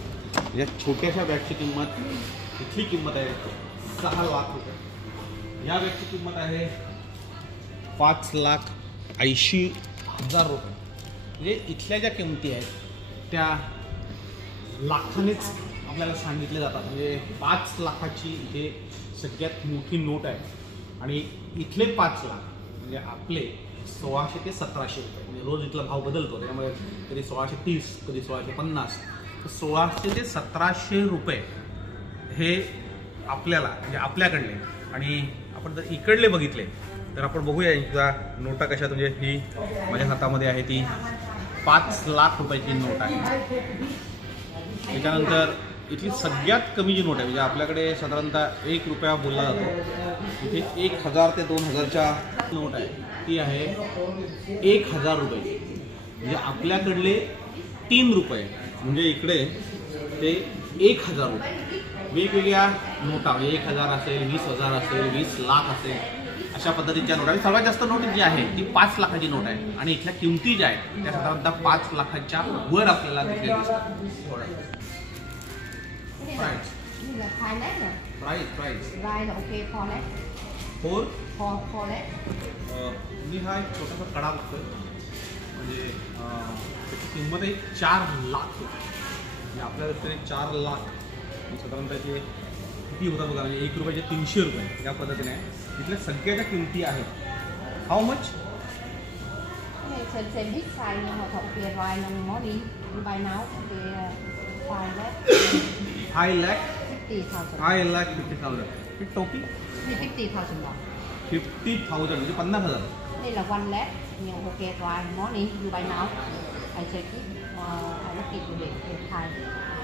या छोट्याशा बॅगची किंमत, इथली किंमत आहे 6 लाख रुपये. या बॅगची किंमत आहे 5,80,000 रुपये. म्हणजे इथल्या ज्या किमती आहेत त्या लाखानेच आपल्याला सांगितले जातात. म्हणजे 5 लाखाची इथे सगळ्यात मोठी नोट आहे आणि इथले 5 लाख म्हणजे आपले 1600 ते 1700 रुपये. म्हणजे रोज इथला भाव बदलतो, त्यामुळे कधी 1630, कधी 1650. तर 1600 ते 1700 रुपये हे आपल्याला म्हणजे आपल्याकडले. आणि आपण जर इकडले बघितले तर आपण बघूया एकदा नोटा कशा. म्हणजे ही माझ्या हातामध्ये आहे ती 5 लाख रुपयाची नोट आहे. त्याच्यानंतर इथली सगळ्यात कमी जी नोट आहे, म्हणजे आपल्याकडे साधारणतः 1 रुपया बोलला जातो, इथे 1000 ते 2000च्या नोट आहे ती आहे 1000 रुपये. म्हणजे आपल्याकडले 3 रुपये, म्हणजे इकडे ते 1000 रुपये. वेगवेगळ्या नोटा म्हणजे 1000 असेल, 20,000 असेल, 20 लाख असेल, अशा पद्धतीच्या नोट. आणि सर्वात जास्त नोट जी आहे ती 5 लाखाची नोट आहे. आणि इथल्या किमती ज्या आहेत त्या साधारणतः 5 लाखाच्या वर आपल्याला दिसलेल्या दिसतात. प्राइस मी हा एक छोटासा कडा बघतोय. म्हणजे त्याची किंमत आहे 4 लाख रुपये. म्हणजे आपल्या दृष्टीने 4 लाख साधारणतः ते किती होतात बघा, म्हणजे 1 रुपयाचे 300 रुपये या पद्धतीने आहे. इथल्या सगळ्याच्या किमती आहेत. How much? Same this size nhưng mà thật kia rồi năm món đi buy now thì 5 lakh 5,50,000. ही टोपी 50,000 đồng. 50,000 म्हणजे 50,000. Đây là 1 lakh nhưng mà ok rồi món đi buy now. I check it. I look it with Thai.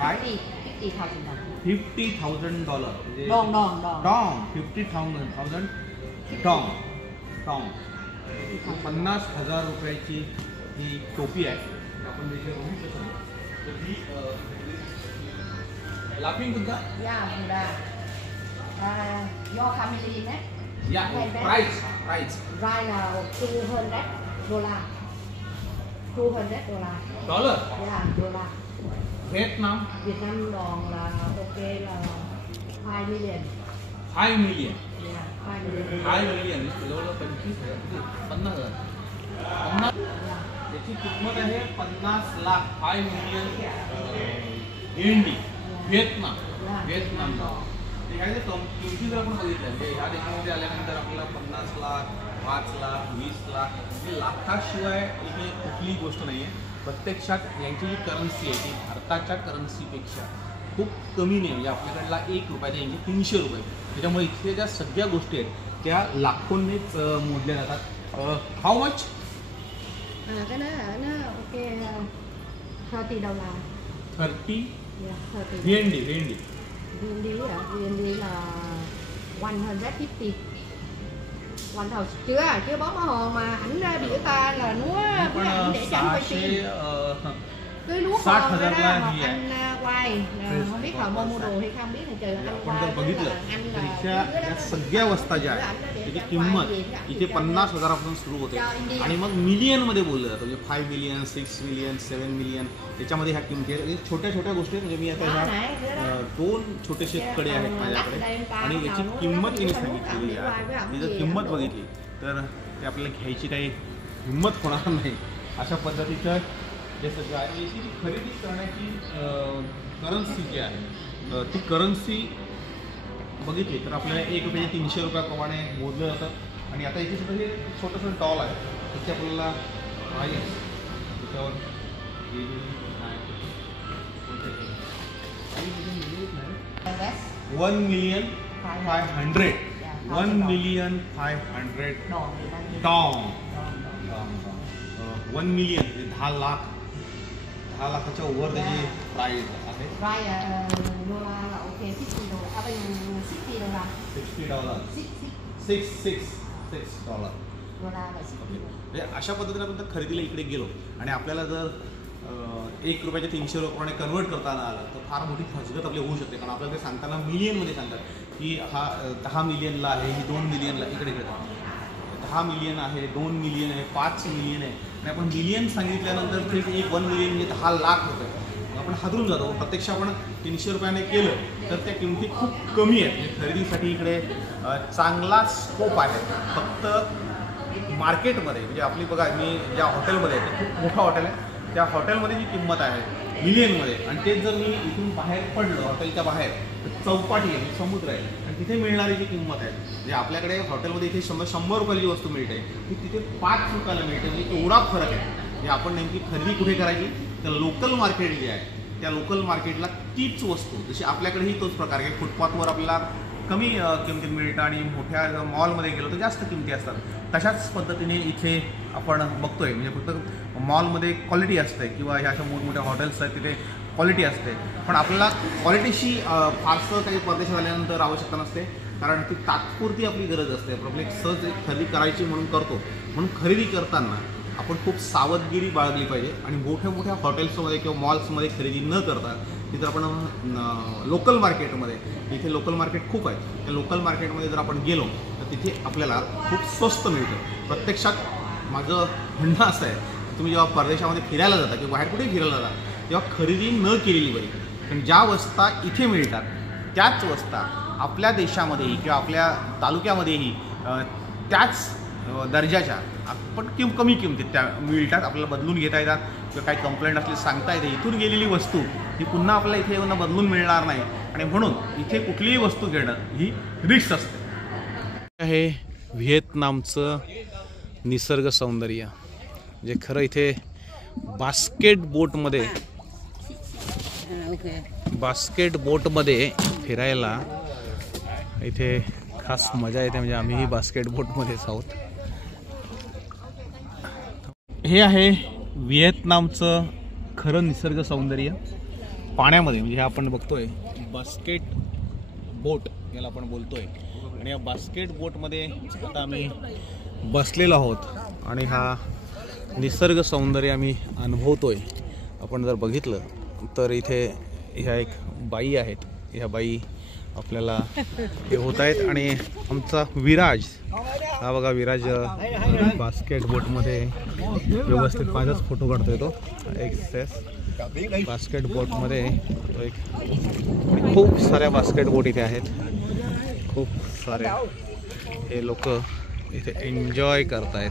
50,000 đồng. $50,000 म्हणजे Dong. 50,000 डॉंग. 50,000 रुपयाची ही टोपी आहे. आपण देखील बघू शकतो. तर ही लाफिंग तुमचा Yeah, Buddha. Your family net. या price Right là $200. $200. Dollar. Yeah, dollar. Vietnam Việt Nam đồng là ok là 2 million. 5 million. Yeah, 2 million. 5 million जवळजवळ 25,000 50,000. त्याची किंमत आहे 50 लाख. 5 मिलियन इंडी. व्हिएतनाम. ते काय किमती जर आपण बघितल्या म्हणजे ह्या देशामध्ये आल्यानंतर आपल्याला 50 लाख 5 लाख 20 लाख म्हणजे लाखाशिवाय इथे कुठलीही गोष्ट नाही आहे. प्रत्यक्षात यांची जी करन्सी आहे ती भारताच्या करन्सीपेक्षा खूप कमी नाही. म्हणजे आपल्याकडला 1 रुपयाचा यांची 300 रुपये. त्याच्यामुळे इथे ज्या सगळ्या गोष्टी आहेत त्या लाखोंनीच मोजल्या जातात. How much? Cái đó là nó ok $30. 30 Yeah, 30. VND VND là 150. 1,000 chưa bó màu hồn mà ảnh ra biểu ta là núa cái ảnh để chấm quay phim. Cái lúa hồn đó một anh quay không biết là mua đồ hay không biết là trừ anh आपण जर बघितलं तर इथल्या या सगळ्या वस्ता ज्या आहेत त्याची किंमत इथे 50,000पासून सुरू होते आणि मग मिलियनमध्ये बोललं जातं. म्हणजे 5 मिलियन 6 मिलियन 7 मिलियन त्याच्यामध्ये ह्या किमती आहेत. छोट्या गोष्टी आहेत. म्हणजे मी आता ह्या 2 छोटेसे कडे आहेत माझ्याकडे आणि याची किंमत तिने सांगितलेली आहे. ती जर किंमत बघितली तर ते आपल्याला घ्यायची काही हिंमत होणार नाही. अशा पद्धतीचं हे सगळं आहे. याची खरेदी करण्याची करन्सी जी आहे ती करन्सी बघितली तर आपल्याला 1 रुपयाचे 300 रुपयाप्रमाणे मोजलं जातं. आणि आता इथे सुद्धा हे छोटंसं डॉल आहे त्याची आपल्याला पाहिजे त्याच्यावर 1,500,000 डॉंग. 1 मिलियन म्हणजे 10 लाख. 10 लाखाच्या वर त्याची प्राईस आहे. Dollar là ok $60. $60. $6 Dollar là $60. म्हणजे अशा पद्धतीने आपण तर खरेदीला इकडे गेलो आणि आपल्याला जर 1 रुपयाच्या 300 रुपयाने कन्वर्ट करताना आलं तर फार मोठी फसगत आपली होऊ शकते. कारण आपल्याला ते सांगताना मिलियनमध्ये सांगतात की हा 10 मिलियनला आहे, ही 2 मिलियनला. इकडे 10 मिलियन आहे, 2 मिलियन आहे, 5 मिलियन आहे आणि आपण मिलियन सांगितल्यानंतर ते 1 मिलियन म्हणजे 10 लाख रुपये आपण हादरून जातो. प्रत्यक्ष आपण 300 रुपयाने केलं तर त्या किमती खूप कमी आहेत. म्हणजे खरेदीसाठी इकडे चांगला स्कोप आहे. फक्त मार्केटमध्ये म्हणजे आपली बघा मी ज्या हॉटेलमध्ये आहे ते खूप मोठं हॉटेल आहे. त्या हॉटेलमध्ये जी किंमत आहे मिलियनमध्ये आणि तेच जर मी इथून बाहेर पडलो हॉटेलच्या बाहेर चौपाटी आहे समुद्र आहे आणि तिथे मिळणारी जी किंमत आहे म्हणजे आपल्याकडे हॉटेलमध्ये इथे 100 रुपयाला जी वस्तू मिळते ती तिथे 5 रुपयाला मिळते. म्हणजे एवढा फरक आहे. म्हणजे आपण नेमकी खरेदी कुठे करायची तर लोकल मार्केट जे आहे त्या लोकल मार्केटला तीच वस्तू जशी आपल्याकडेही तोच प्रकार आहे. फुटपाथवर आपल्याला कमी किमतीत मिळतं आणि मोठ्या मॉलमध्ये गेलो तर जास्त किमती असतात. तशाच पद्धतीने इथे आपण बघतोय. म्हणजे फक्त मॉलमध्ये क्वालिटी असते किंवा ह्या अशा मोठमोठ्या हॉटेल्स आहेत तिथे क्वालिटी असते पण आपल्याला क्वालिटीशी फारसं काही परदेशात आल्यानंतर आवश्यकता नसते. कारण ती तात्पुरती आपली गरज असते. आपण एक सहज खरेदी करायची म्हणून करतो. म्हणून खरेदी करताना आपण खूप सावधगिरी बाळगली पाहिजे आणि मोठ्या हॉटेल्समध्ये किंवा मॉल्समध्ये खरेदी न करता तिथं आपण लोकल मार्केटमध्ये इथे लोकल मार्केट खूप आहे त्या लोकल मार्केटमध्ये जर आपण गेलो तर तिथे आपल्याला खूप स्वस्त मिळतं. प्रत्यक्षात माझं म्हणणं असं आहे की तुम्ही जेव्हा परदेशामध्ये फिरायला जाता किंवा बाहेर कुठेही फिरायला जाता तेव्हा खरेदी न केलेली बरी. कारण ज्या वस्ता इथे मिळतात त्याच वस्ता आपल्या देशामध्येही किंवा आपल्या तालुक्यामध्येही त्याच दर्जाच्या पण कमी किमतीत त्या मिळतात, आपल्याला बदलून घेता येतात किंवा काही कंप्लेंट असली सांगता येते. इथून गेलेली वस्तू ही पुन्हा आपल्याला इथे येऊन बदलून मिळणार नाही आणि म्हणून इथे कुठलीही वस्तू घेणं ही रिस्क असते. हे व्हिएतनामचं निसर्ग सौंदर्य जे खरं इथे बास्केट बोटमध्ये फिरायला इथे खास मजा येते. म्हणजे आम्हीही बास्केट बोटमध्येच आहोत. हे आहे व्हिएतनामचं खरं निसर्ग सौंदर्य पाण्यामध्ये. म्हणजे हे आपण बघतोय बास्केट बोट याला आपण बोलतोय आणि या बास्केट बोटमध्ये आता आम्ही बसलेलो आहोत आणि हा निसर्ग सौंदर्य आम्ही अनुभवतोय. आपण जर बघितलं तर इथे ह्या एक बाई आहेत, ह्या बाई आपल्याला हे होत आहेत आणि आमचा विराज हा बघा, विराज बास्केट बोटमध्ये व्यवस्थित माझाच फोटो काढतोय तो. एक बास्केट बोटमध्ये एक खूप साऱ्या बास्केट बोट इथे आहेत, खूप साऱ्या. हे लोक इथे एन्जॉय करतायत.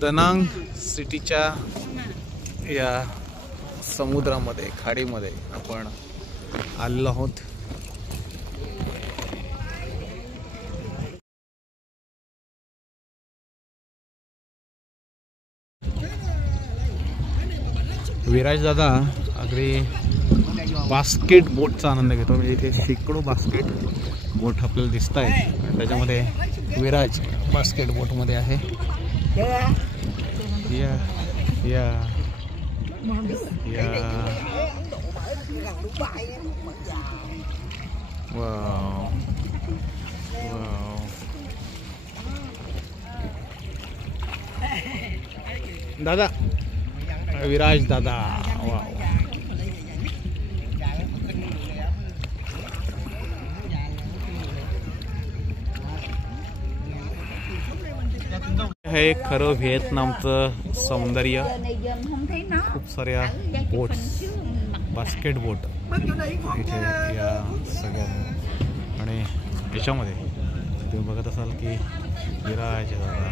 दनांग सिटीच्या या समुद्रामध्ये खाडीमध्ये आपण आलेलो आहोत. विराज दादा अगदी बास्केट बोटचा आनंद घेतो. म्हणजे इथे शेकडो बास्केट बोट आपल्याला दिसत आहेत आणि त्याच्यामध्ये विराज बास्केट बोटमध्ये आहे. या या या वाव वाव. दादा विराज दादा वाव. हे खरं व्हिएतनामचं सौंदर्य. खूप साऱ्या बोट्स, बास्केट बोट इथे या सगळ्या आणि याच्यामध्ये तुम्ही बघत असाल की विराज दादा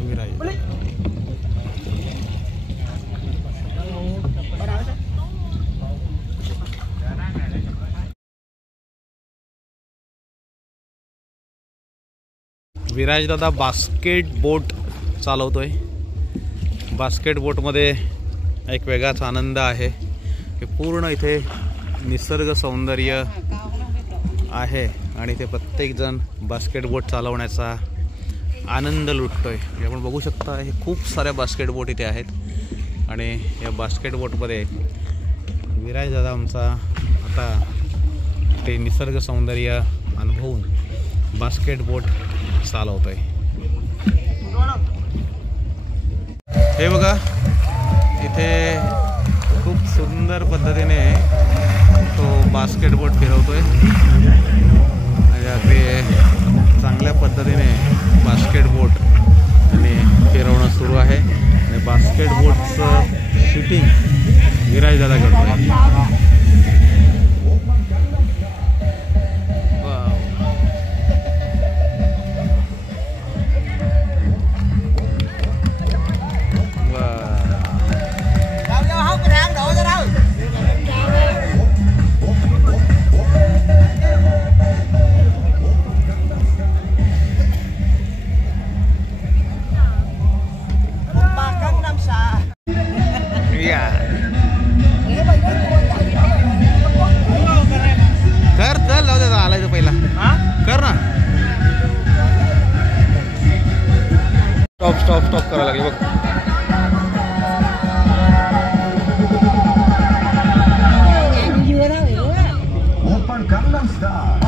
विराज विराज दादा बास्केट बोट चालवतोय. बास्केट बोटमध्ये एक वेगळाच आनंद आहे. हे पूर्ण इथे निसर्ग सौंदर्य आहे आणि ते प्रत्येकजण बास्केट बोट चालवण्याचा आनंद लुटतोय. आपण बघू शकता हे खूप साऱ्या बास्केट बोट इथे आहेत आणि या बास्केट बोटमध्ये विराज दादा आमचा आता ते निसर्ग सौंदर्य अनुभवून बास्केट बोट चालवतोय. हे बघा इथे खूप सुंदर पद्धतीने तो बास्केट बोट फिरवतोय. अगदी चांगल्या पद्धतीने बास्केट बोट आणि फिरवणं सुरू आहे. आणि बास्केट बोटचं शूटिंग विराज दादा करतोय. कर चल जाऊ दे, आलाय तो पहिला कर ना. स्टॉप स्टॉप स्टॉप करायला लागले बघ. Gangnam Style.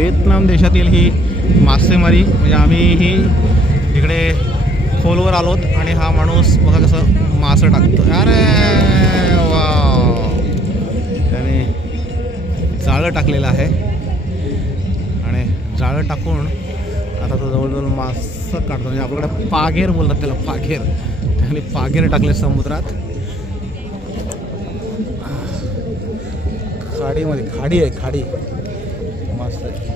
व्हिएतनाम देशातील ही मासेमारी, म्हणजे आम्ही ही इकडे खोलवर आलोत आणि हा माणूस बघा कसं मासं टाकतो. अरे वा, त्याने जाळं टाकलेलं आहे आणि जाळं टाकून आता तो जवळजवळ मासं काढतो. म्हणजे आपल्याकडे पाघेर बोलतात त्याला, पाघेर. त्याने पाघेर टाकले समुद्रात. खाडीमध्ये, खाडी आहे, खाडी मस्त आहे.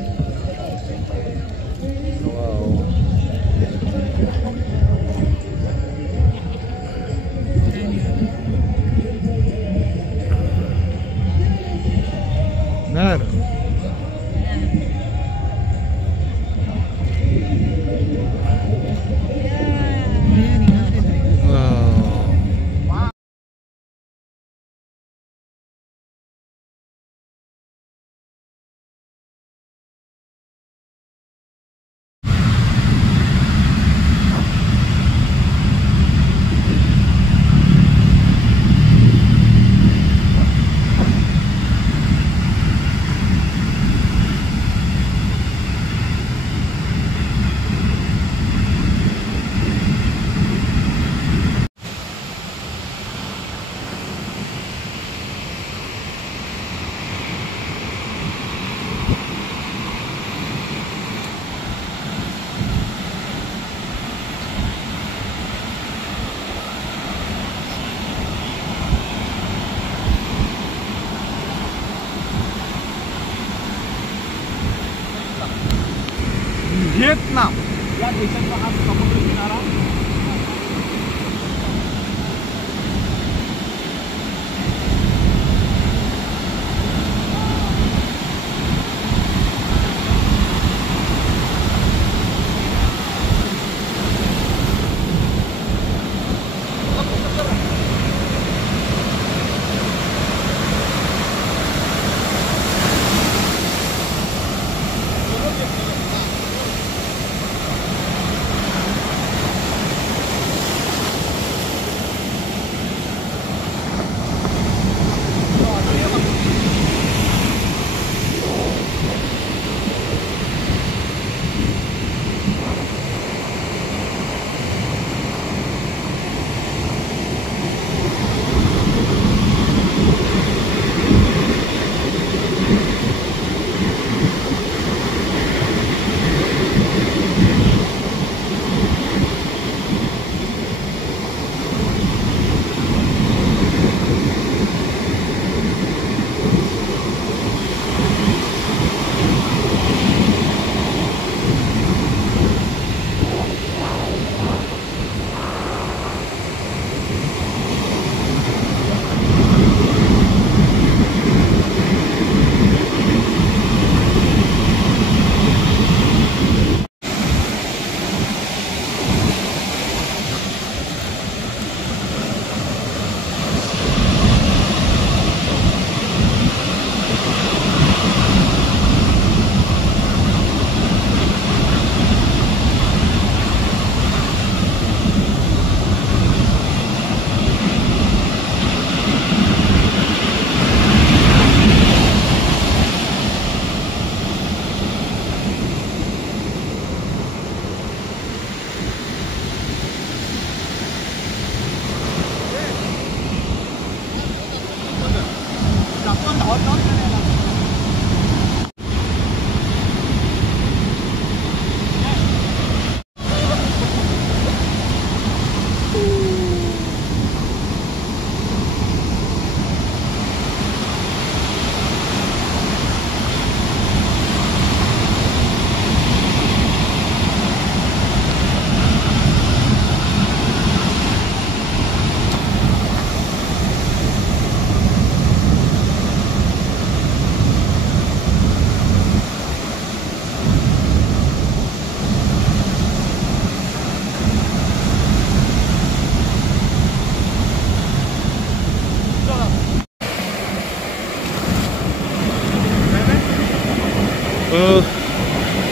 व्हिएतनाम या देशाचा हा समुद्र किनारा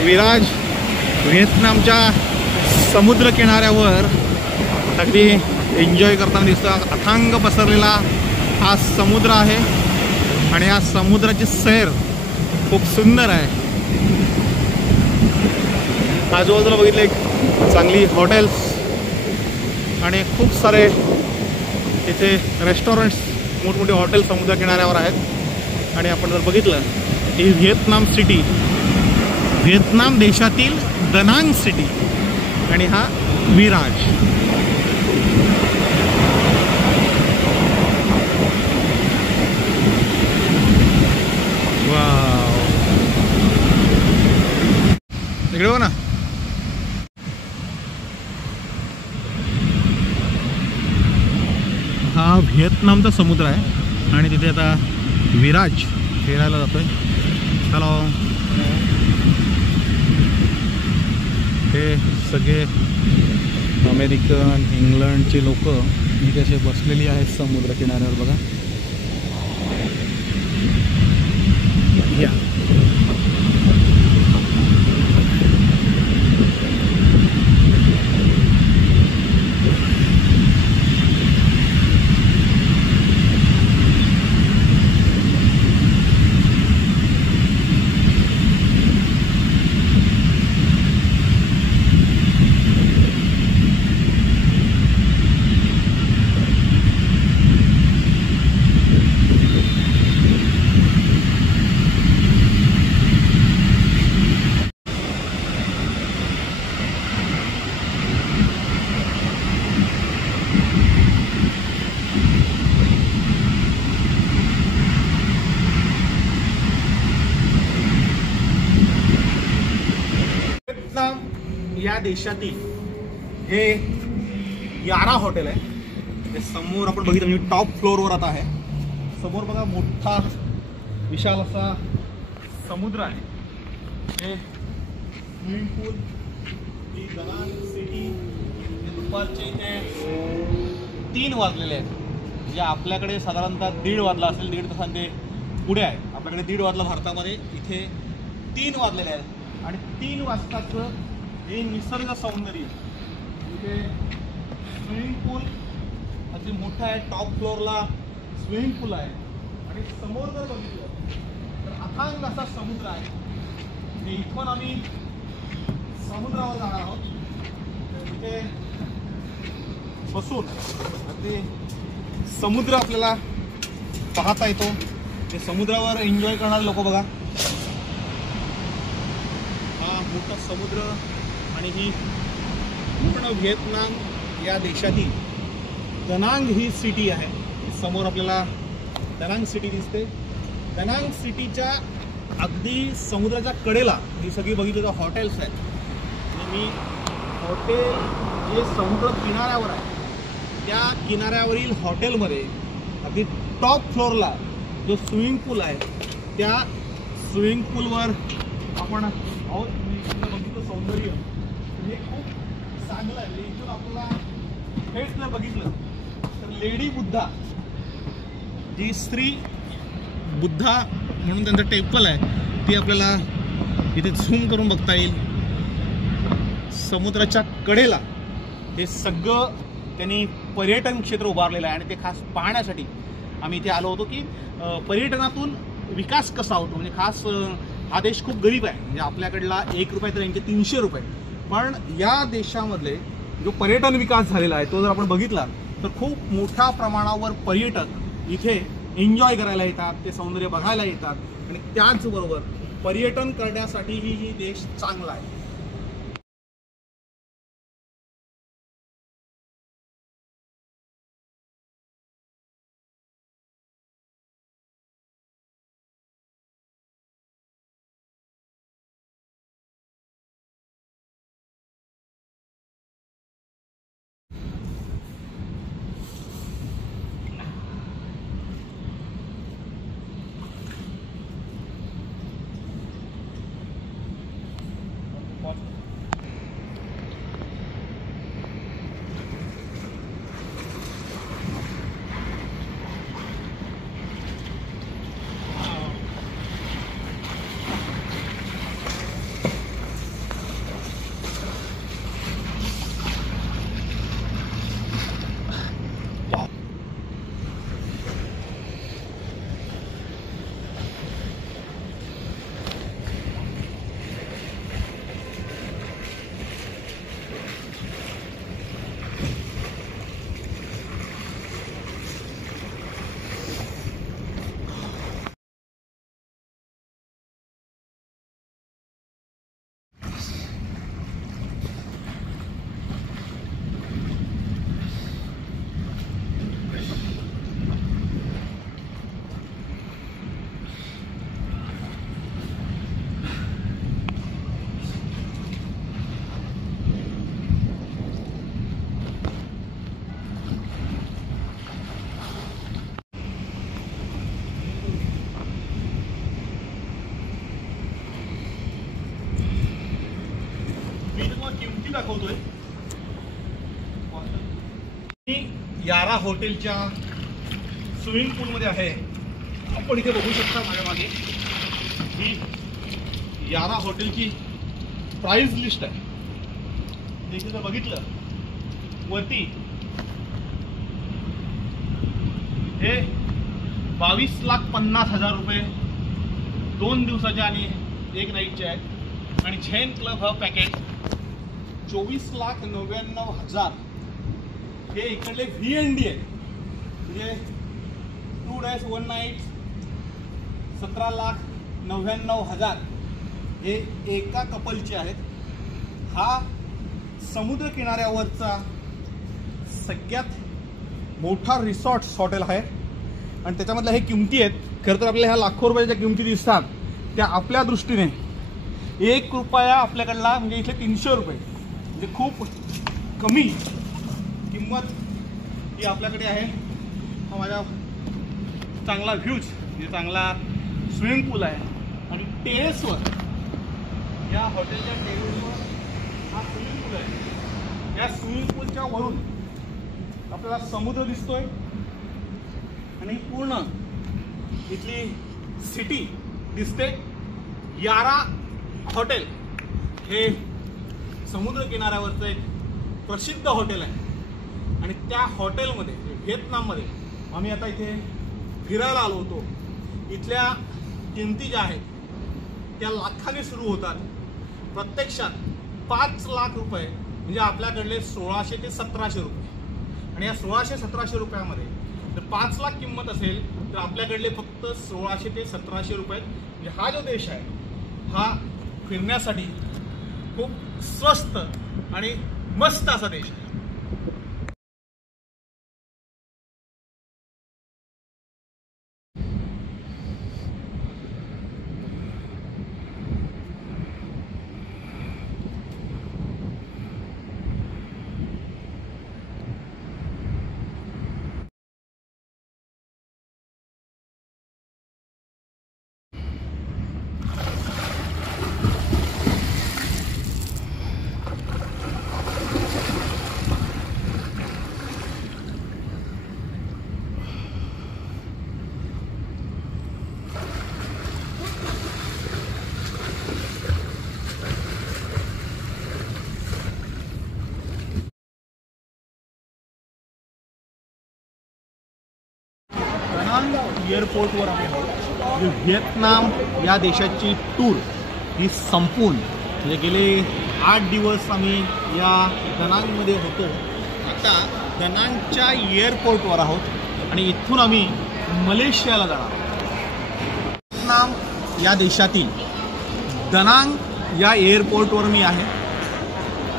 विराज व्हिएतनामच्या समुद्र किनाऱ्यावर अगदी एन्जॉय करताना दिसतो. अथांग पसरलेला हा समुद्र आहे आणि या समुद्राची सैर खूप सुंदर आहे. आजूबाजूला बघितले चांगली हॉटेल्स आणि खूप सारे इथे रेस्टॉरंट्स, मोठमोठे हॉटेल समुद्र किनाऱ्यावर आहेत. आणि आपण जर बघितलं ही व्हिएतनाम सिटी, व्हिएतनाम देशातील दनांग सिटी आणि हा विराज. वाव, इकडे हो ना. हा व्हिएतनामचा समुद्र आहे आणि तिथे आता विराज फिरायला जातोय. हॅलो. हे सगळे अमेरिकन, इंग्लंडचे लोक ही कसे बसलेली आहेत समुद्र किनाऱ्यावर बघा. या या देशातील हे यारा हॉटेल आहे. हे समोर आपण बघितलं म्हणजे टॉप फ्लोअरवर आता आहे. समोर बघा मोठा विशाल असा समुद्र आहे. हे स्विमिंग पूल, ही दनांग सिटी. दुपारचे इथे 3 वाजलेले आहेत. म्हणजे आपल्याकडे साधारणतः 1:30 वाजला असेल, 1.5 तासांचे पुढे आहे. आपल्याकडे 1:30 वाजला भारतामध्ये, इथे 3 वाजलेले आहेत. आणि 3 वाजताचं हे निसर्ग सौंदर्य. इथे स्विमिंग पूल अगदी मोठा आहे. टॉप फ्लोअरला स्विमिंग पूल आहे. आणि समोर जर बघितलं तर अथांग असा समुद्र आहे. इथून आम्ही समुद्रावर जाणार आहोत. तिथे बसून अगदी समुद्र आपल्याला पाहता येतो. ते समुद्रावर एन्जॉय करणारे लोक बघा. हा मोठा समुद्र आणि ही पूर्ण व्हिएतनाम या देशातील दनांग ही सिटी आहे. समोर आपल्याला दनांग सिटी दिसते. दनांग सिटीच्या अगदी समुद्राच्या कडेला ही सगळी बघितली तर हॉटेल्स आहेत. मी हॉटेल जे समुद्र किनाऱ्यावर आहे त्या किनाऱ्यावरील हॉटेलमध्ये अगदी टॉप फ्लोअरला जो स्विमिंग पूल आहे त्या स्विमिंग पूलवर आपण आहोत. बघितलं सौंदर्य हे खूप चांगलं आहे. इथून आपल्याला हेच जर बघितलं तर लेडी बुद्धा, जी स्त्री बुद्धा म्हणून त्यांचं टेम्पल आहे, ती आपल्याला इथे झूम करून बघता येईल. समुद्राच्या कडेला हे सगळं त्यांनी पर्यटन क्षेत्र उभारलेलं आहे आणि ते खास पाहण्यासाठी आम्ही इथे आलो होतो की पर्यटनातून विकास कसा होतो. म्हणजे खास हा देश खूप गरीब आहे. म्हणजे आपल्याकडला 1 रुपये तर यांचे 300 रुपये. पण या देशामधले जो पर्यटन विकास झालेला आहे तो जर आपण बघितला तर खूप मोठ्या प्रमाणावर पर्यटक इथे एन्जॉय करायला येतात, ते सौंदर्य बघायला येतात. आणि त्याचबरोबर पर्यटन करण्यासाठीही ही देश चांगला आहे. दाखवतोय. मी यारा हॉटेलच्या स्विमिंग पूलमध्ये आहे. आपण इथे बघू शकता माझ्या मागे ही यारा हॉटेलची प्राइस लिस्ट आहे. इथे जर बघितलं वरती हे 22,50,000 रुपये 2 दिवसाचे आणि 1 नाईटचे आहेत. आणि झेन क्लब हा पॅकेज 24,99,000 हे इकडले VND आहे. म्हणजे 2 days 1 night 17,99,000 हे एका कपलचे आहेत. हा समुद्र किनाऱ्यावरचा सगळ्यात मोठा रिसॉर्ट्स हॉटेल आहे आणि त्याच्यामधल्या हे किमती आहेत. खरं तर आपल्याला ह्या लाखो रुपयाच्या किमती दिसतात त्या आपल्या दृष्टीने 1 रुपया आपल्याकडला म्हणजे इथे 300 रुपये म्हणजे खूप कमी किंमत ही आपल्याकडे आहे. हा माझा चांगला व्ह्यूज म्हणजे चांगला स्विमिंग पूल आहे आणि टेरेसवर या हॉटेलच्या टेरेसवर हा स्विमिंग पूल आहे. या स्विमिंग पूलच्या वरून आपल्याला समुद्र दिसतोय आणि पूर्ण इथली सिटी दिसते. यारा हॉटेल हे समुद्र किनाऱ्यावरचं एक प्रसिद्ध हॉटेल आहे आणि त्या हॉटेलमध्ये व्हिएतनाममध्ये आम्ही आता इथे फिरायला आलो होतो. इथल्या किमती ज्या आहेत त्या लाखाने सुरू होतात. प्रत्यक्षात 5 लाख रुपये म्हणजे आपल्याकडले 1600 ते 1700 रुपये आणि या 1600-1700 रुपयामध्ये जर 5 लाख किंमत असेल तर आपल्याकडले फक्त 1600 ते 1700 रुपये. म्हणजे हा जो देश आहे हा फिरण्यासाठी खूप स्वस्त आणि मस्त असा देश आहे. एअरपोर्टवर आम्ही आहोत. व्हिएतनाम या देशाची टूर ही संपून म्हणजे गेले 8 दिवस आम्ही या दनांगमध्ये होतो. आता दनांगच्या एअरपोर्टवर आहोत आणि इथून आम्ही मलेशियाला जाणार आहोत. व्हिएतनाम या देशातील दनांग या एअरपोर्टवर मी आहे.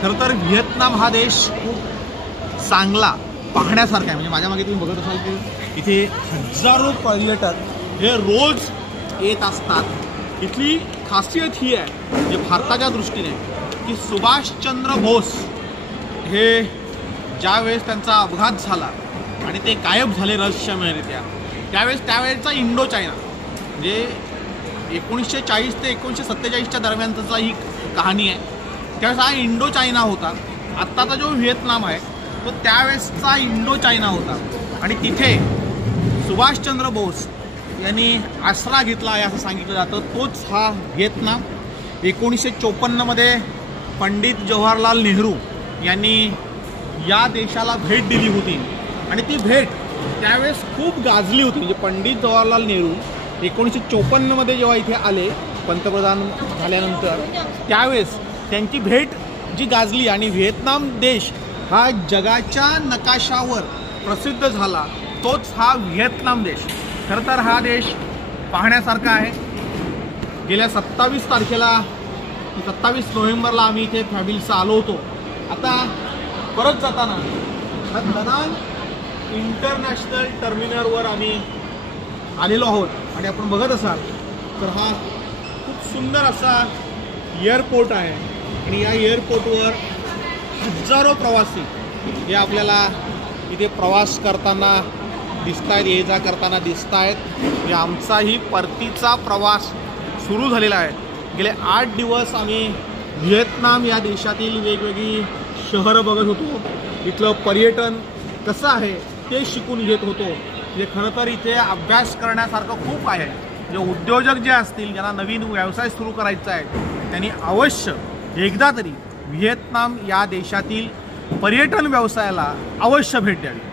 खरं तर व्हिएतनाम हा देश खूप चांगला पाहण्यासारखा आहे. म्हणजे माझ्या मागे तुम्ही बघत असाल की इथे हजारो पर्यटक हे रोज येत असतात. इथली खासियत ही आहे म्हणजे भारताच्या दृष्टीने की सुभाषचंद्र बोस हे ज्यावेळेस त्यांचा अपघात झाला आणि ते गायब झाले रहस्यमयरित्या त्यावेळेचा इंडो चायना म्हणजे 1940 ते 1947च्या दरम्यानचा ही कहाणी आहे. त्यावेळेस हा इंडो चायना होता. आत्ताचा जो व्हिएतनाम आहे तो त्यावेळेसचा इंडो चायना होता आणि तिथे सुभाषचंद्र बोस यांनी आसरा घेतला आहे असं सांगितलं जातं. तोच हा व्हिएतनाम. 1954मध्ये पंडित जवाहरलाल नेहरू यांनी या देशाला भेट दिली होती आणि ती भेट त्यावेळेस खूप गाजली होती. म्हणजे पंडित जवाहरलाल नेहरू 1954मध्ये जेव्हा इथे आले पंतप्रधान झाल्यानंतर त्यावेळेस त्यांची भेट जी गाजली आणि व्हिएतनाम देश हा जगाच्या नकाशावर प्रसिद्ध झाला तोच हा व्हिएतनाम देश. खरं तर हा देश पाहण्यासारखा आहे. गेल्या 27 नोव्हेंबरला आम्ही इथे फॅमिलीसह आलो होतो. आता परत जाताना हा दनांग इंटरनॅशनल टर्मिनलवर आम्ही आलेलो आहोत आणि आपण बघत असाल तर हा खूप सुंदर असा एअरपोर्ट आहे आणि या एअरपोर्टवर हजारो प्रवासी हे आपल्याला इथे प्रवास करताना दिसत आहेत, ये जा करताना दिसत आहेत. आमचाही परतीचा प्रवास सुरू झालेला आहे. गेले 8 दिवस आम्ही व्हिएतनाम या देशातील वेगवेगळी शहरं बघत होतो, इथलं पर्यटन कसं आहे ते शिकून घेत होतो. जे खरं तर इथे अभ्यास करण्यासारखं खूप आहे. जे उद्योजक जे असतील, ज्यांना नवीन व्यवसाय सुरू करायचा आहे, त्यांनी अवश्य एकदा तरी व्हिएतनाम या देशातील पर्यटन व्यवसायाला अवश्य भेट द्यावी.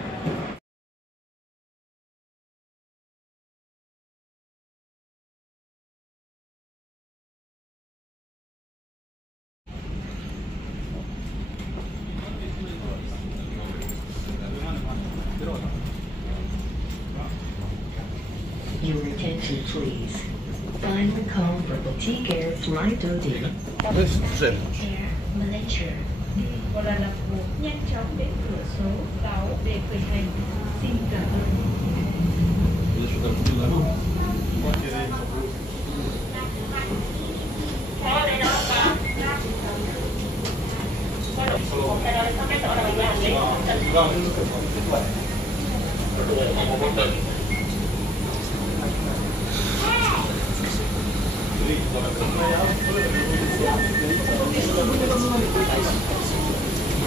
Your attention please. Find the call for Boutique Air Flight OD. Air Malaysia. Gọi là lập một nhanh chóng đến cửa số tàu để khởi hành. Xin cảm ơn.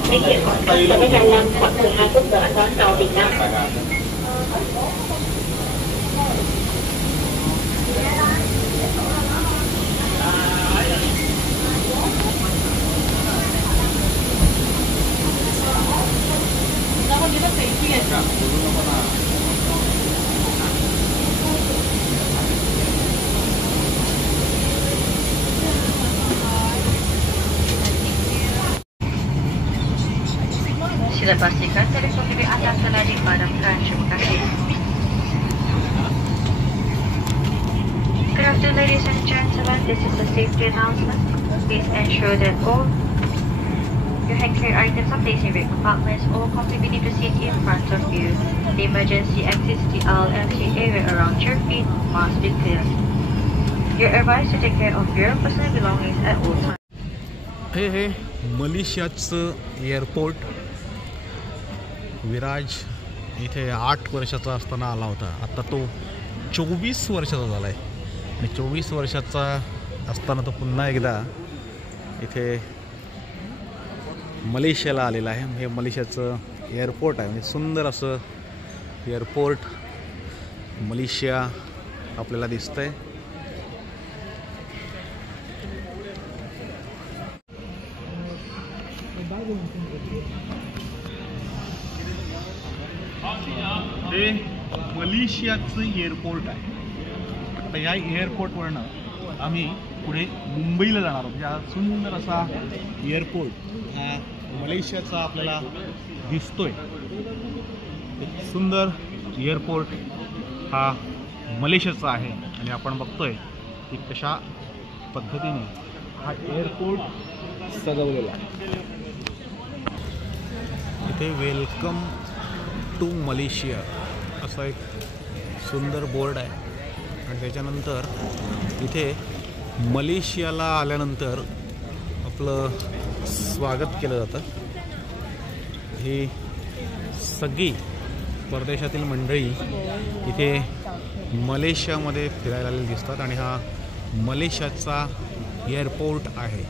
Để hiện khoảng cách cho các nhà làm khoảng 12 phút nữa đón tàu Việt Nam. Sila pastikan telefon di atas telah dipadamkan. Terima kasih. Good afternoon, ladies and gentlemen. This is a safety announcement. Please ensure that all your hand-carry items are placed in red compartments or comfortably beneath the seat in front of you. The emergency exits, the aisle and the area around your feet must be clear. You're advised to take care of your personal belongings at all times. हे मलेशियाचं एअरपोर्ट. विराज इथे 8 वर्षाचा असताना आला होता. आता तो 24 वर्षाचा झाला आहे आणि 24 वर्षाचा असताना तो पुन्हा एकदा इथे मलेशियाला आलेला आहे. हे मलेशियाचं एअरपोर्ट आहे. म्हणजे सुंदर असं एअरपोर्ट मलेशिया आपल्याला दिसतंय. हे मलेशियाचं एअरपोर्ट आहे. आता या एअरपोर्टवरनं आम्ही पुढे मुंबईला जाणार आहोत. हा सुंदर असा एअरपोर्ट हा मलेशियाचा आपल्याला दिसतोय. एक सुंदर एअरपोर्ट हा मलेशियाचा आहे आणि आपण बघतोय की कशा पद्धतीने हा एअरपोर्ट सजवलेला आहे. इथे वेलकम टू मलेशिया असा एक सुंदर बोर्ड आहे आणि त्याच्यानंतर इथे मलेशियाला आल्यानंतर आपलं स्वागत केलं जातं. ही सगळी परदेशातील मंडळी इथे मलेशियामध्ये फिरायला आलेली दिसतात आणि हा मलेशियाचा एअरपोर्ट आहे.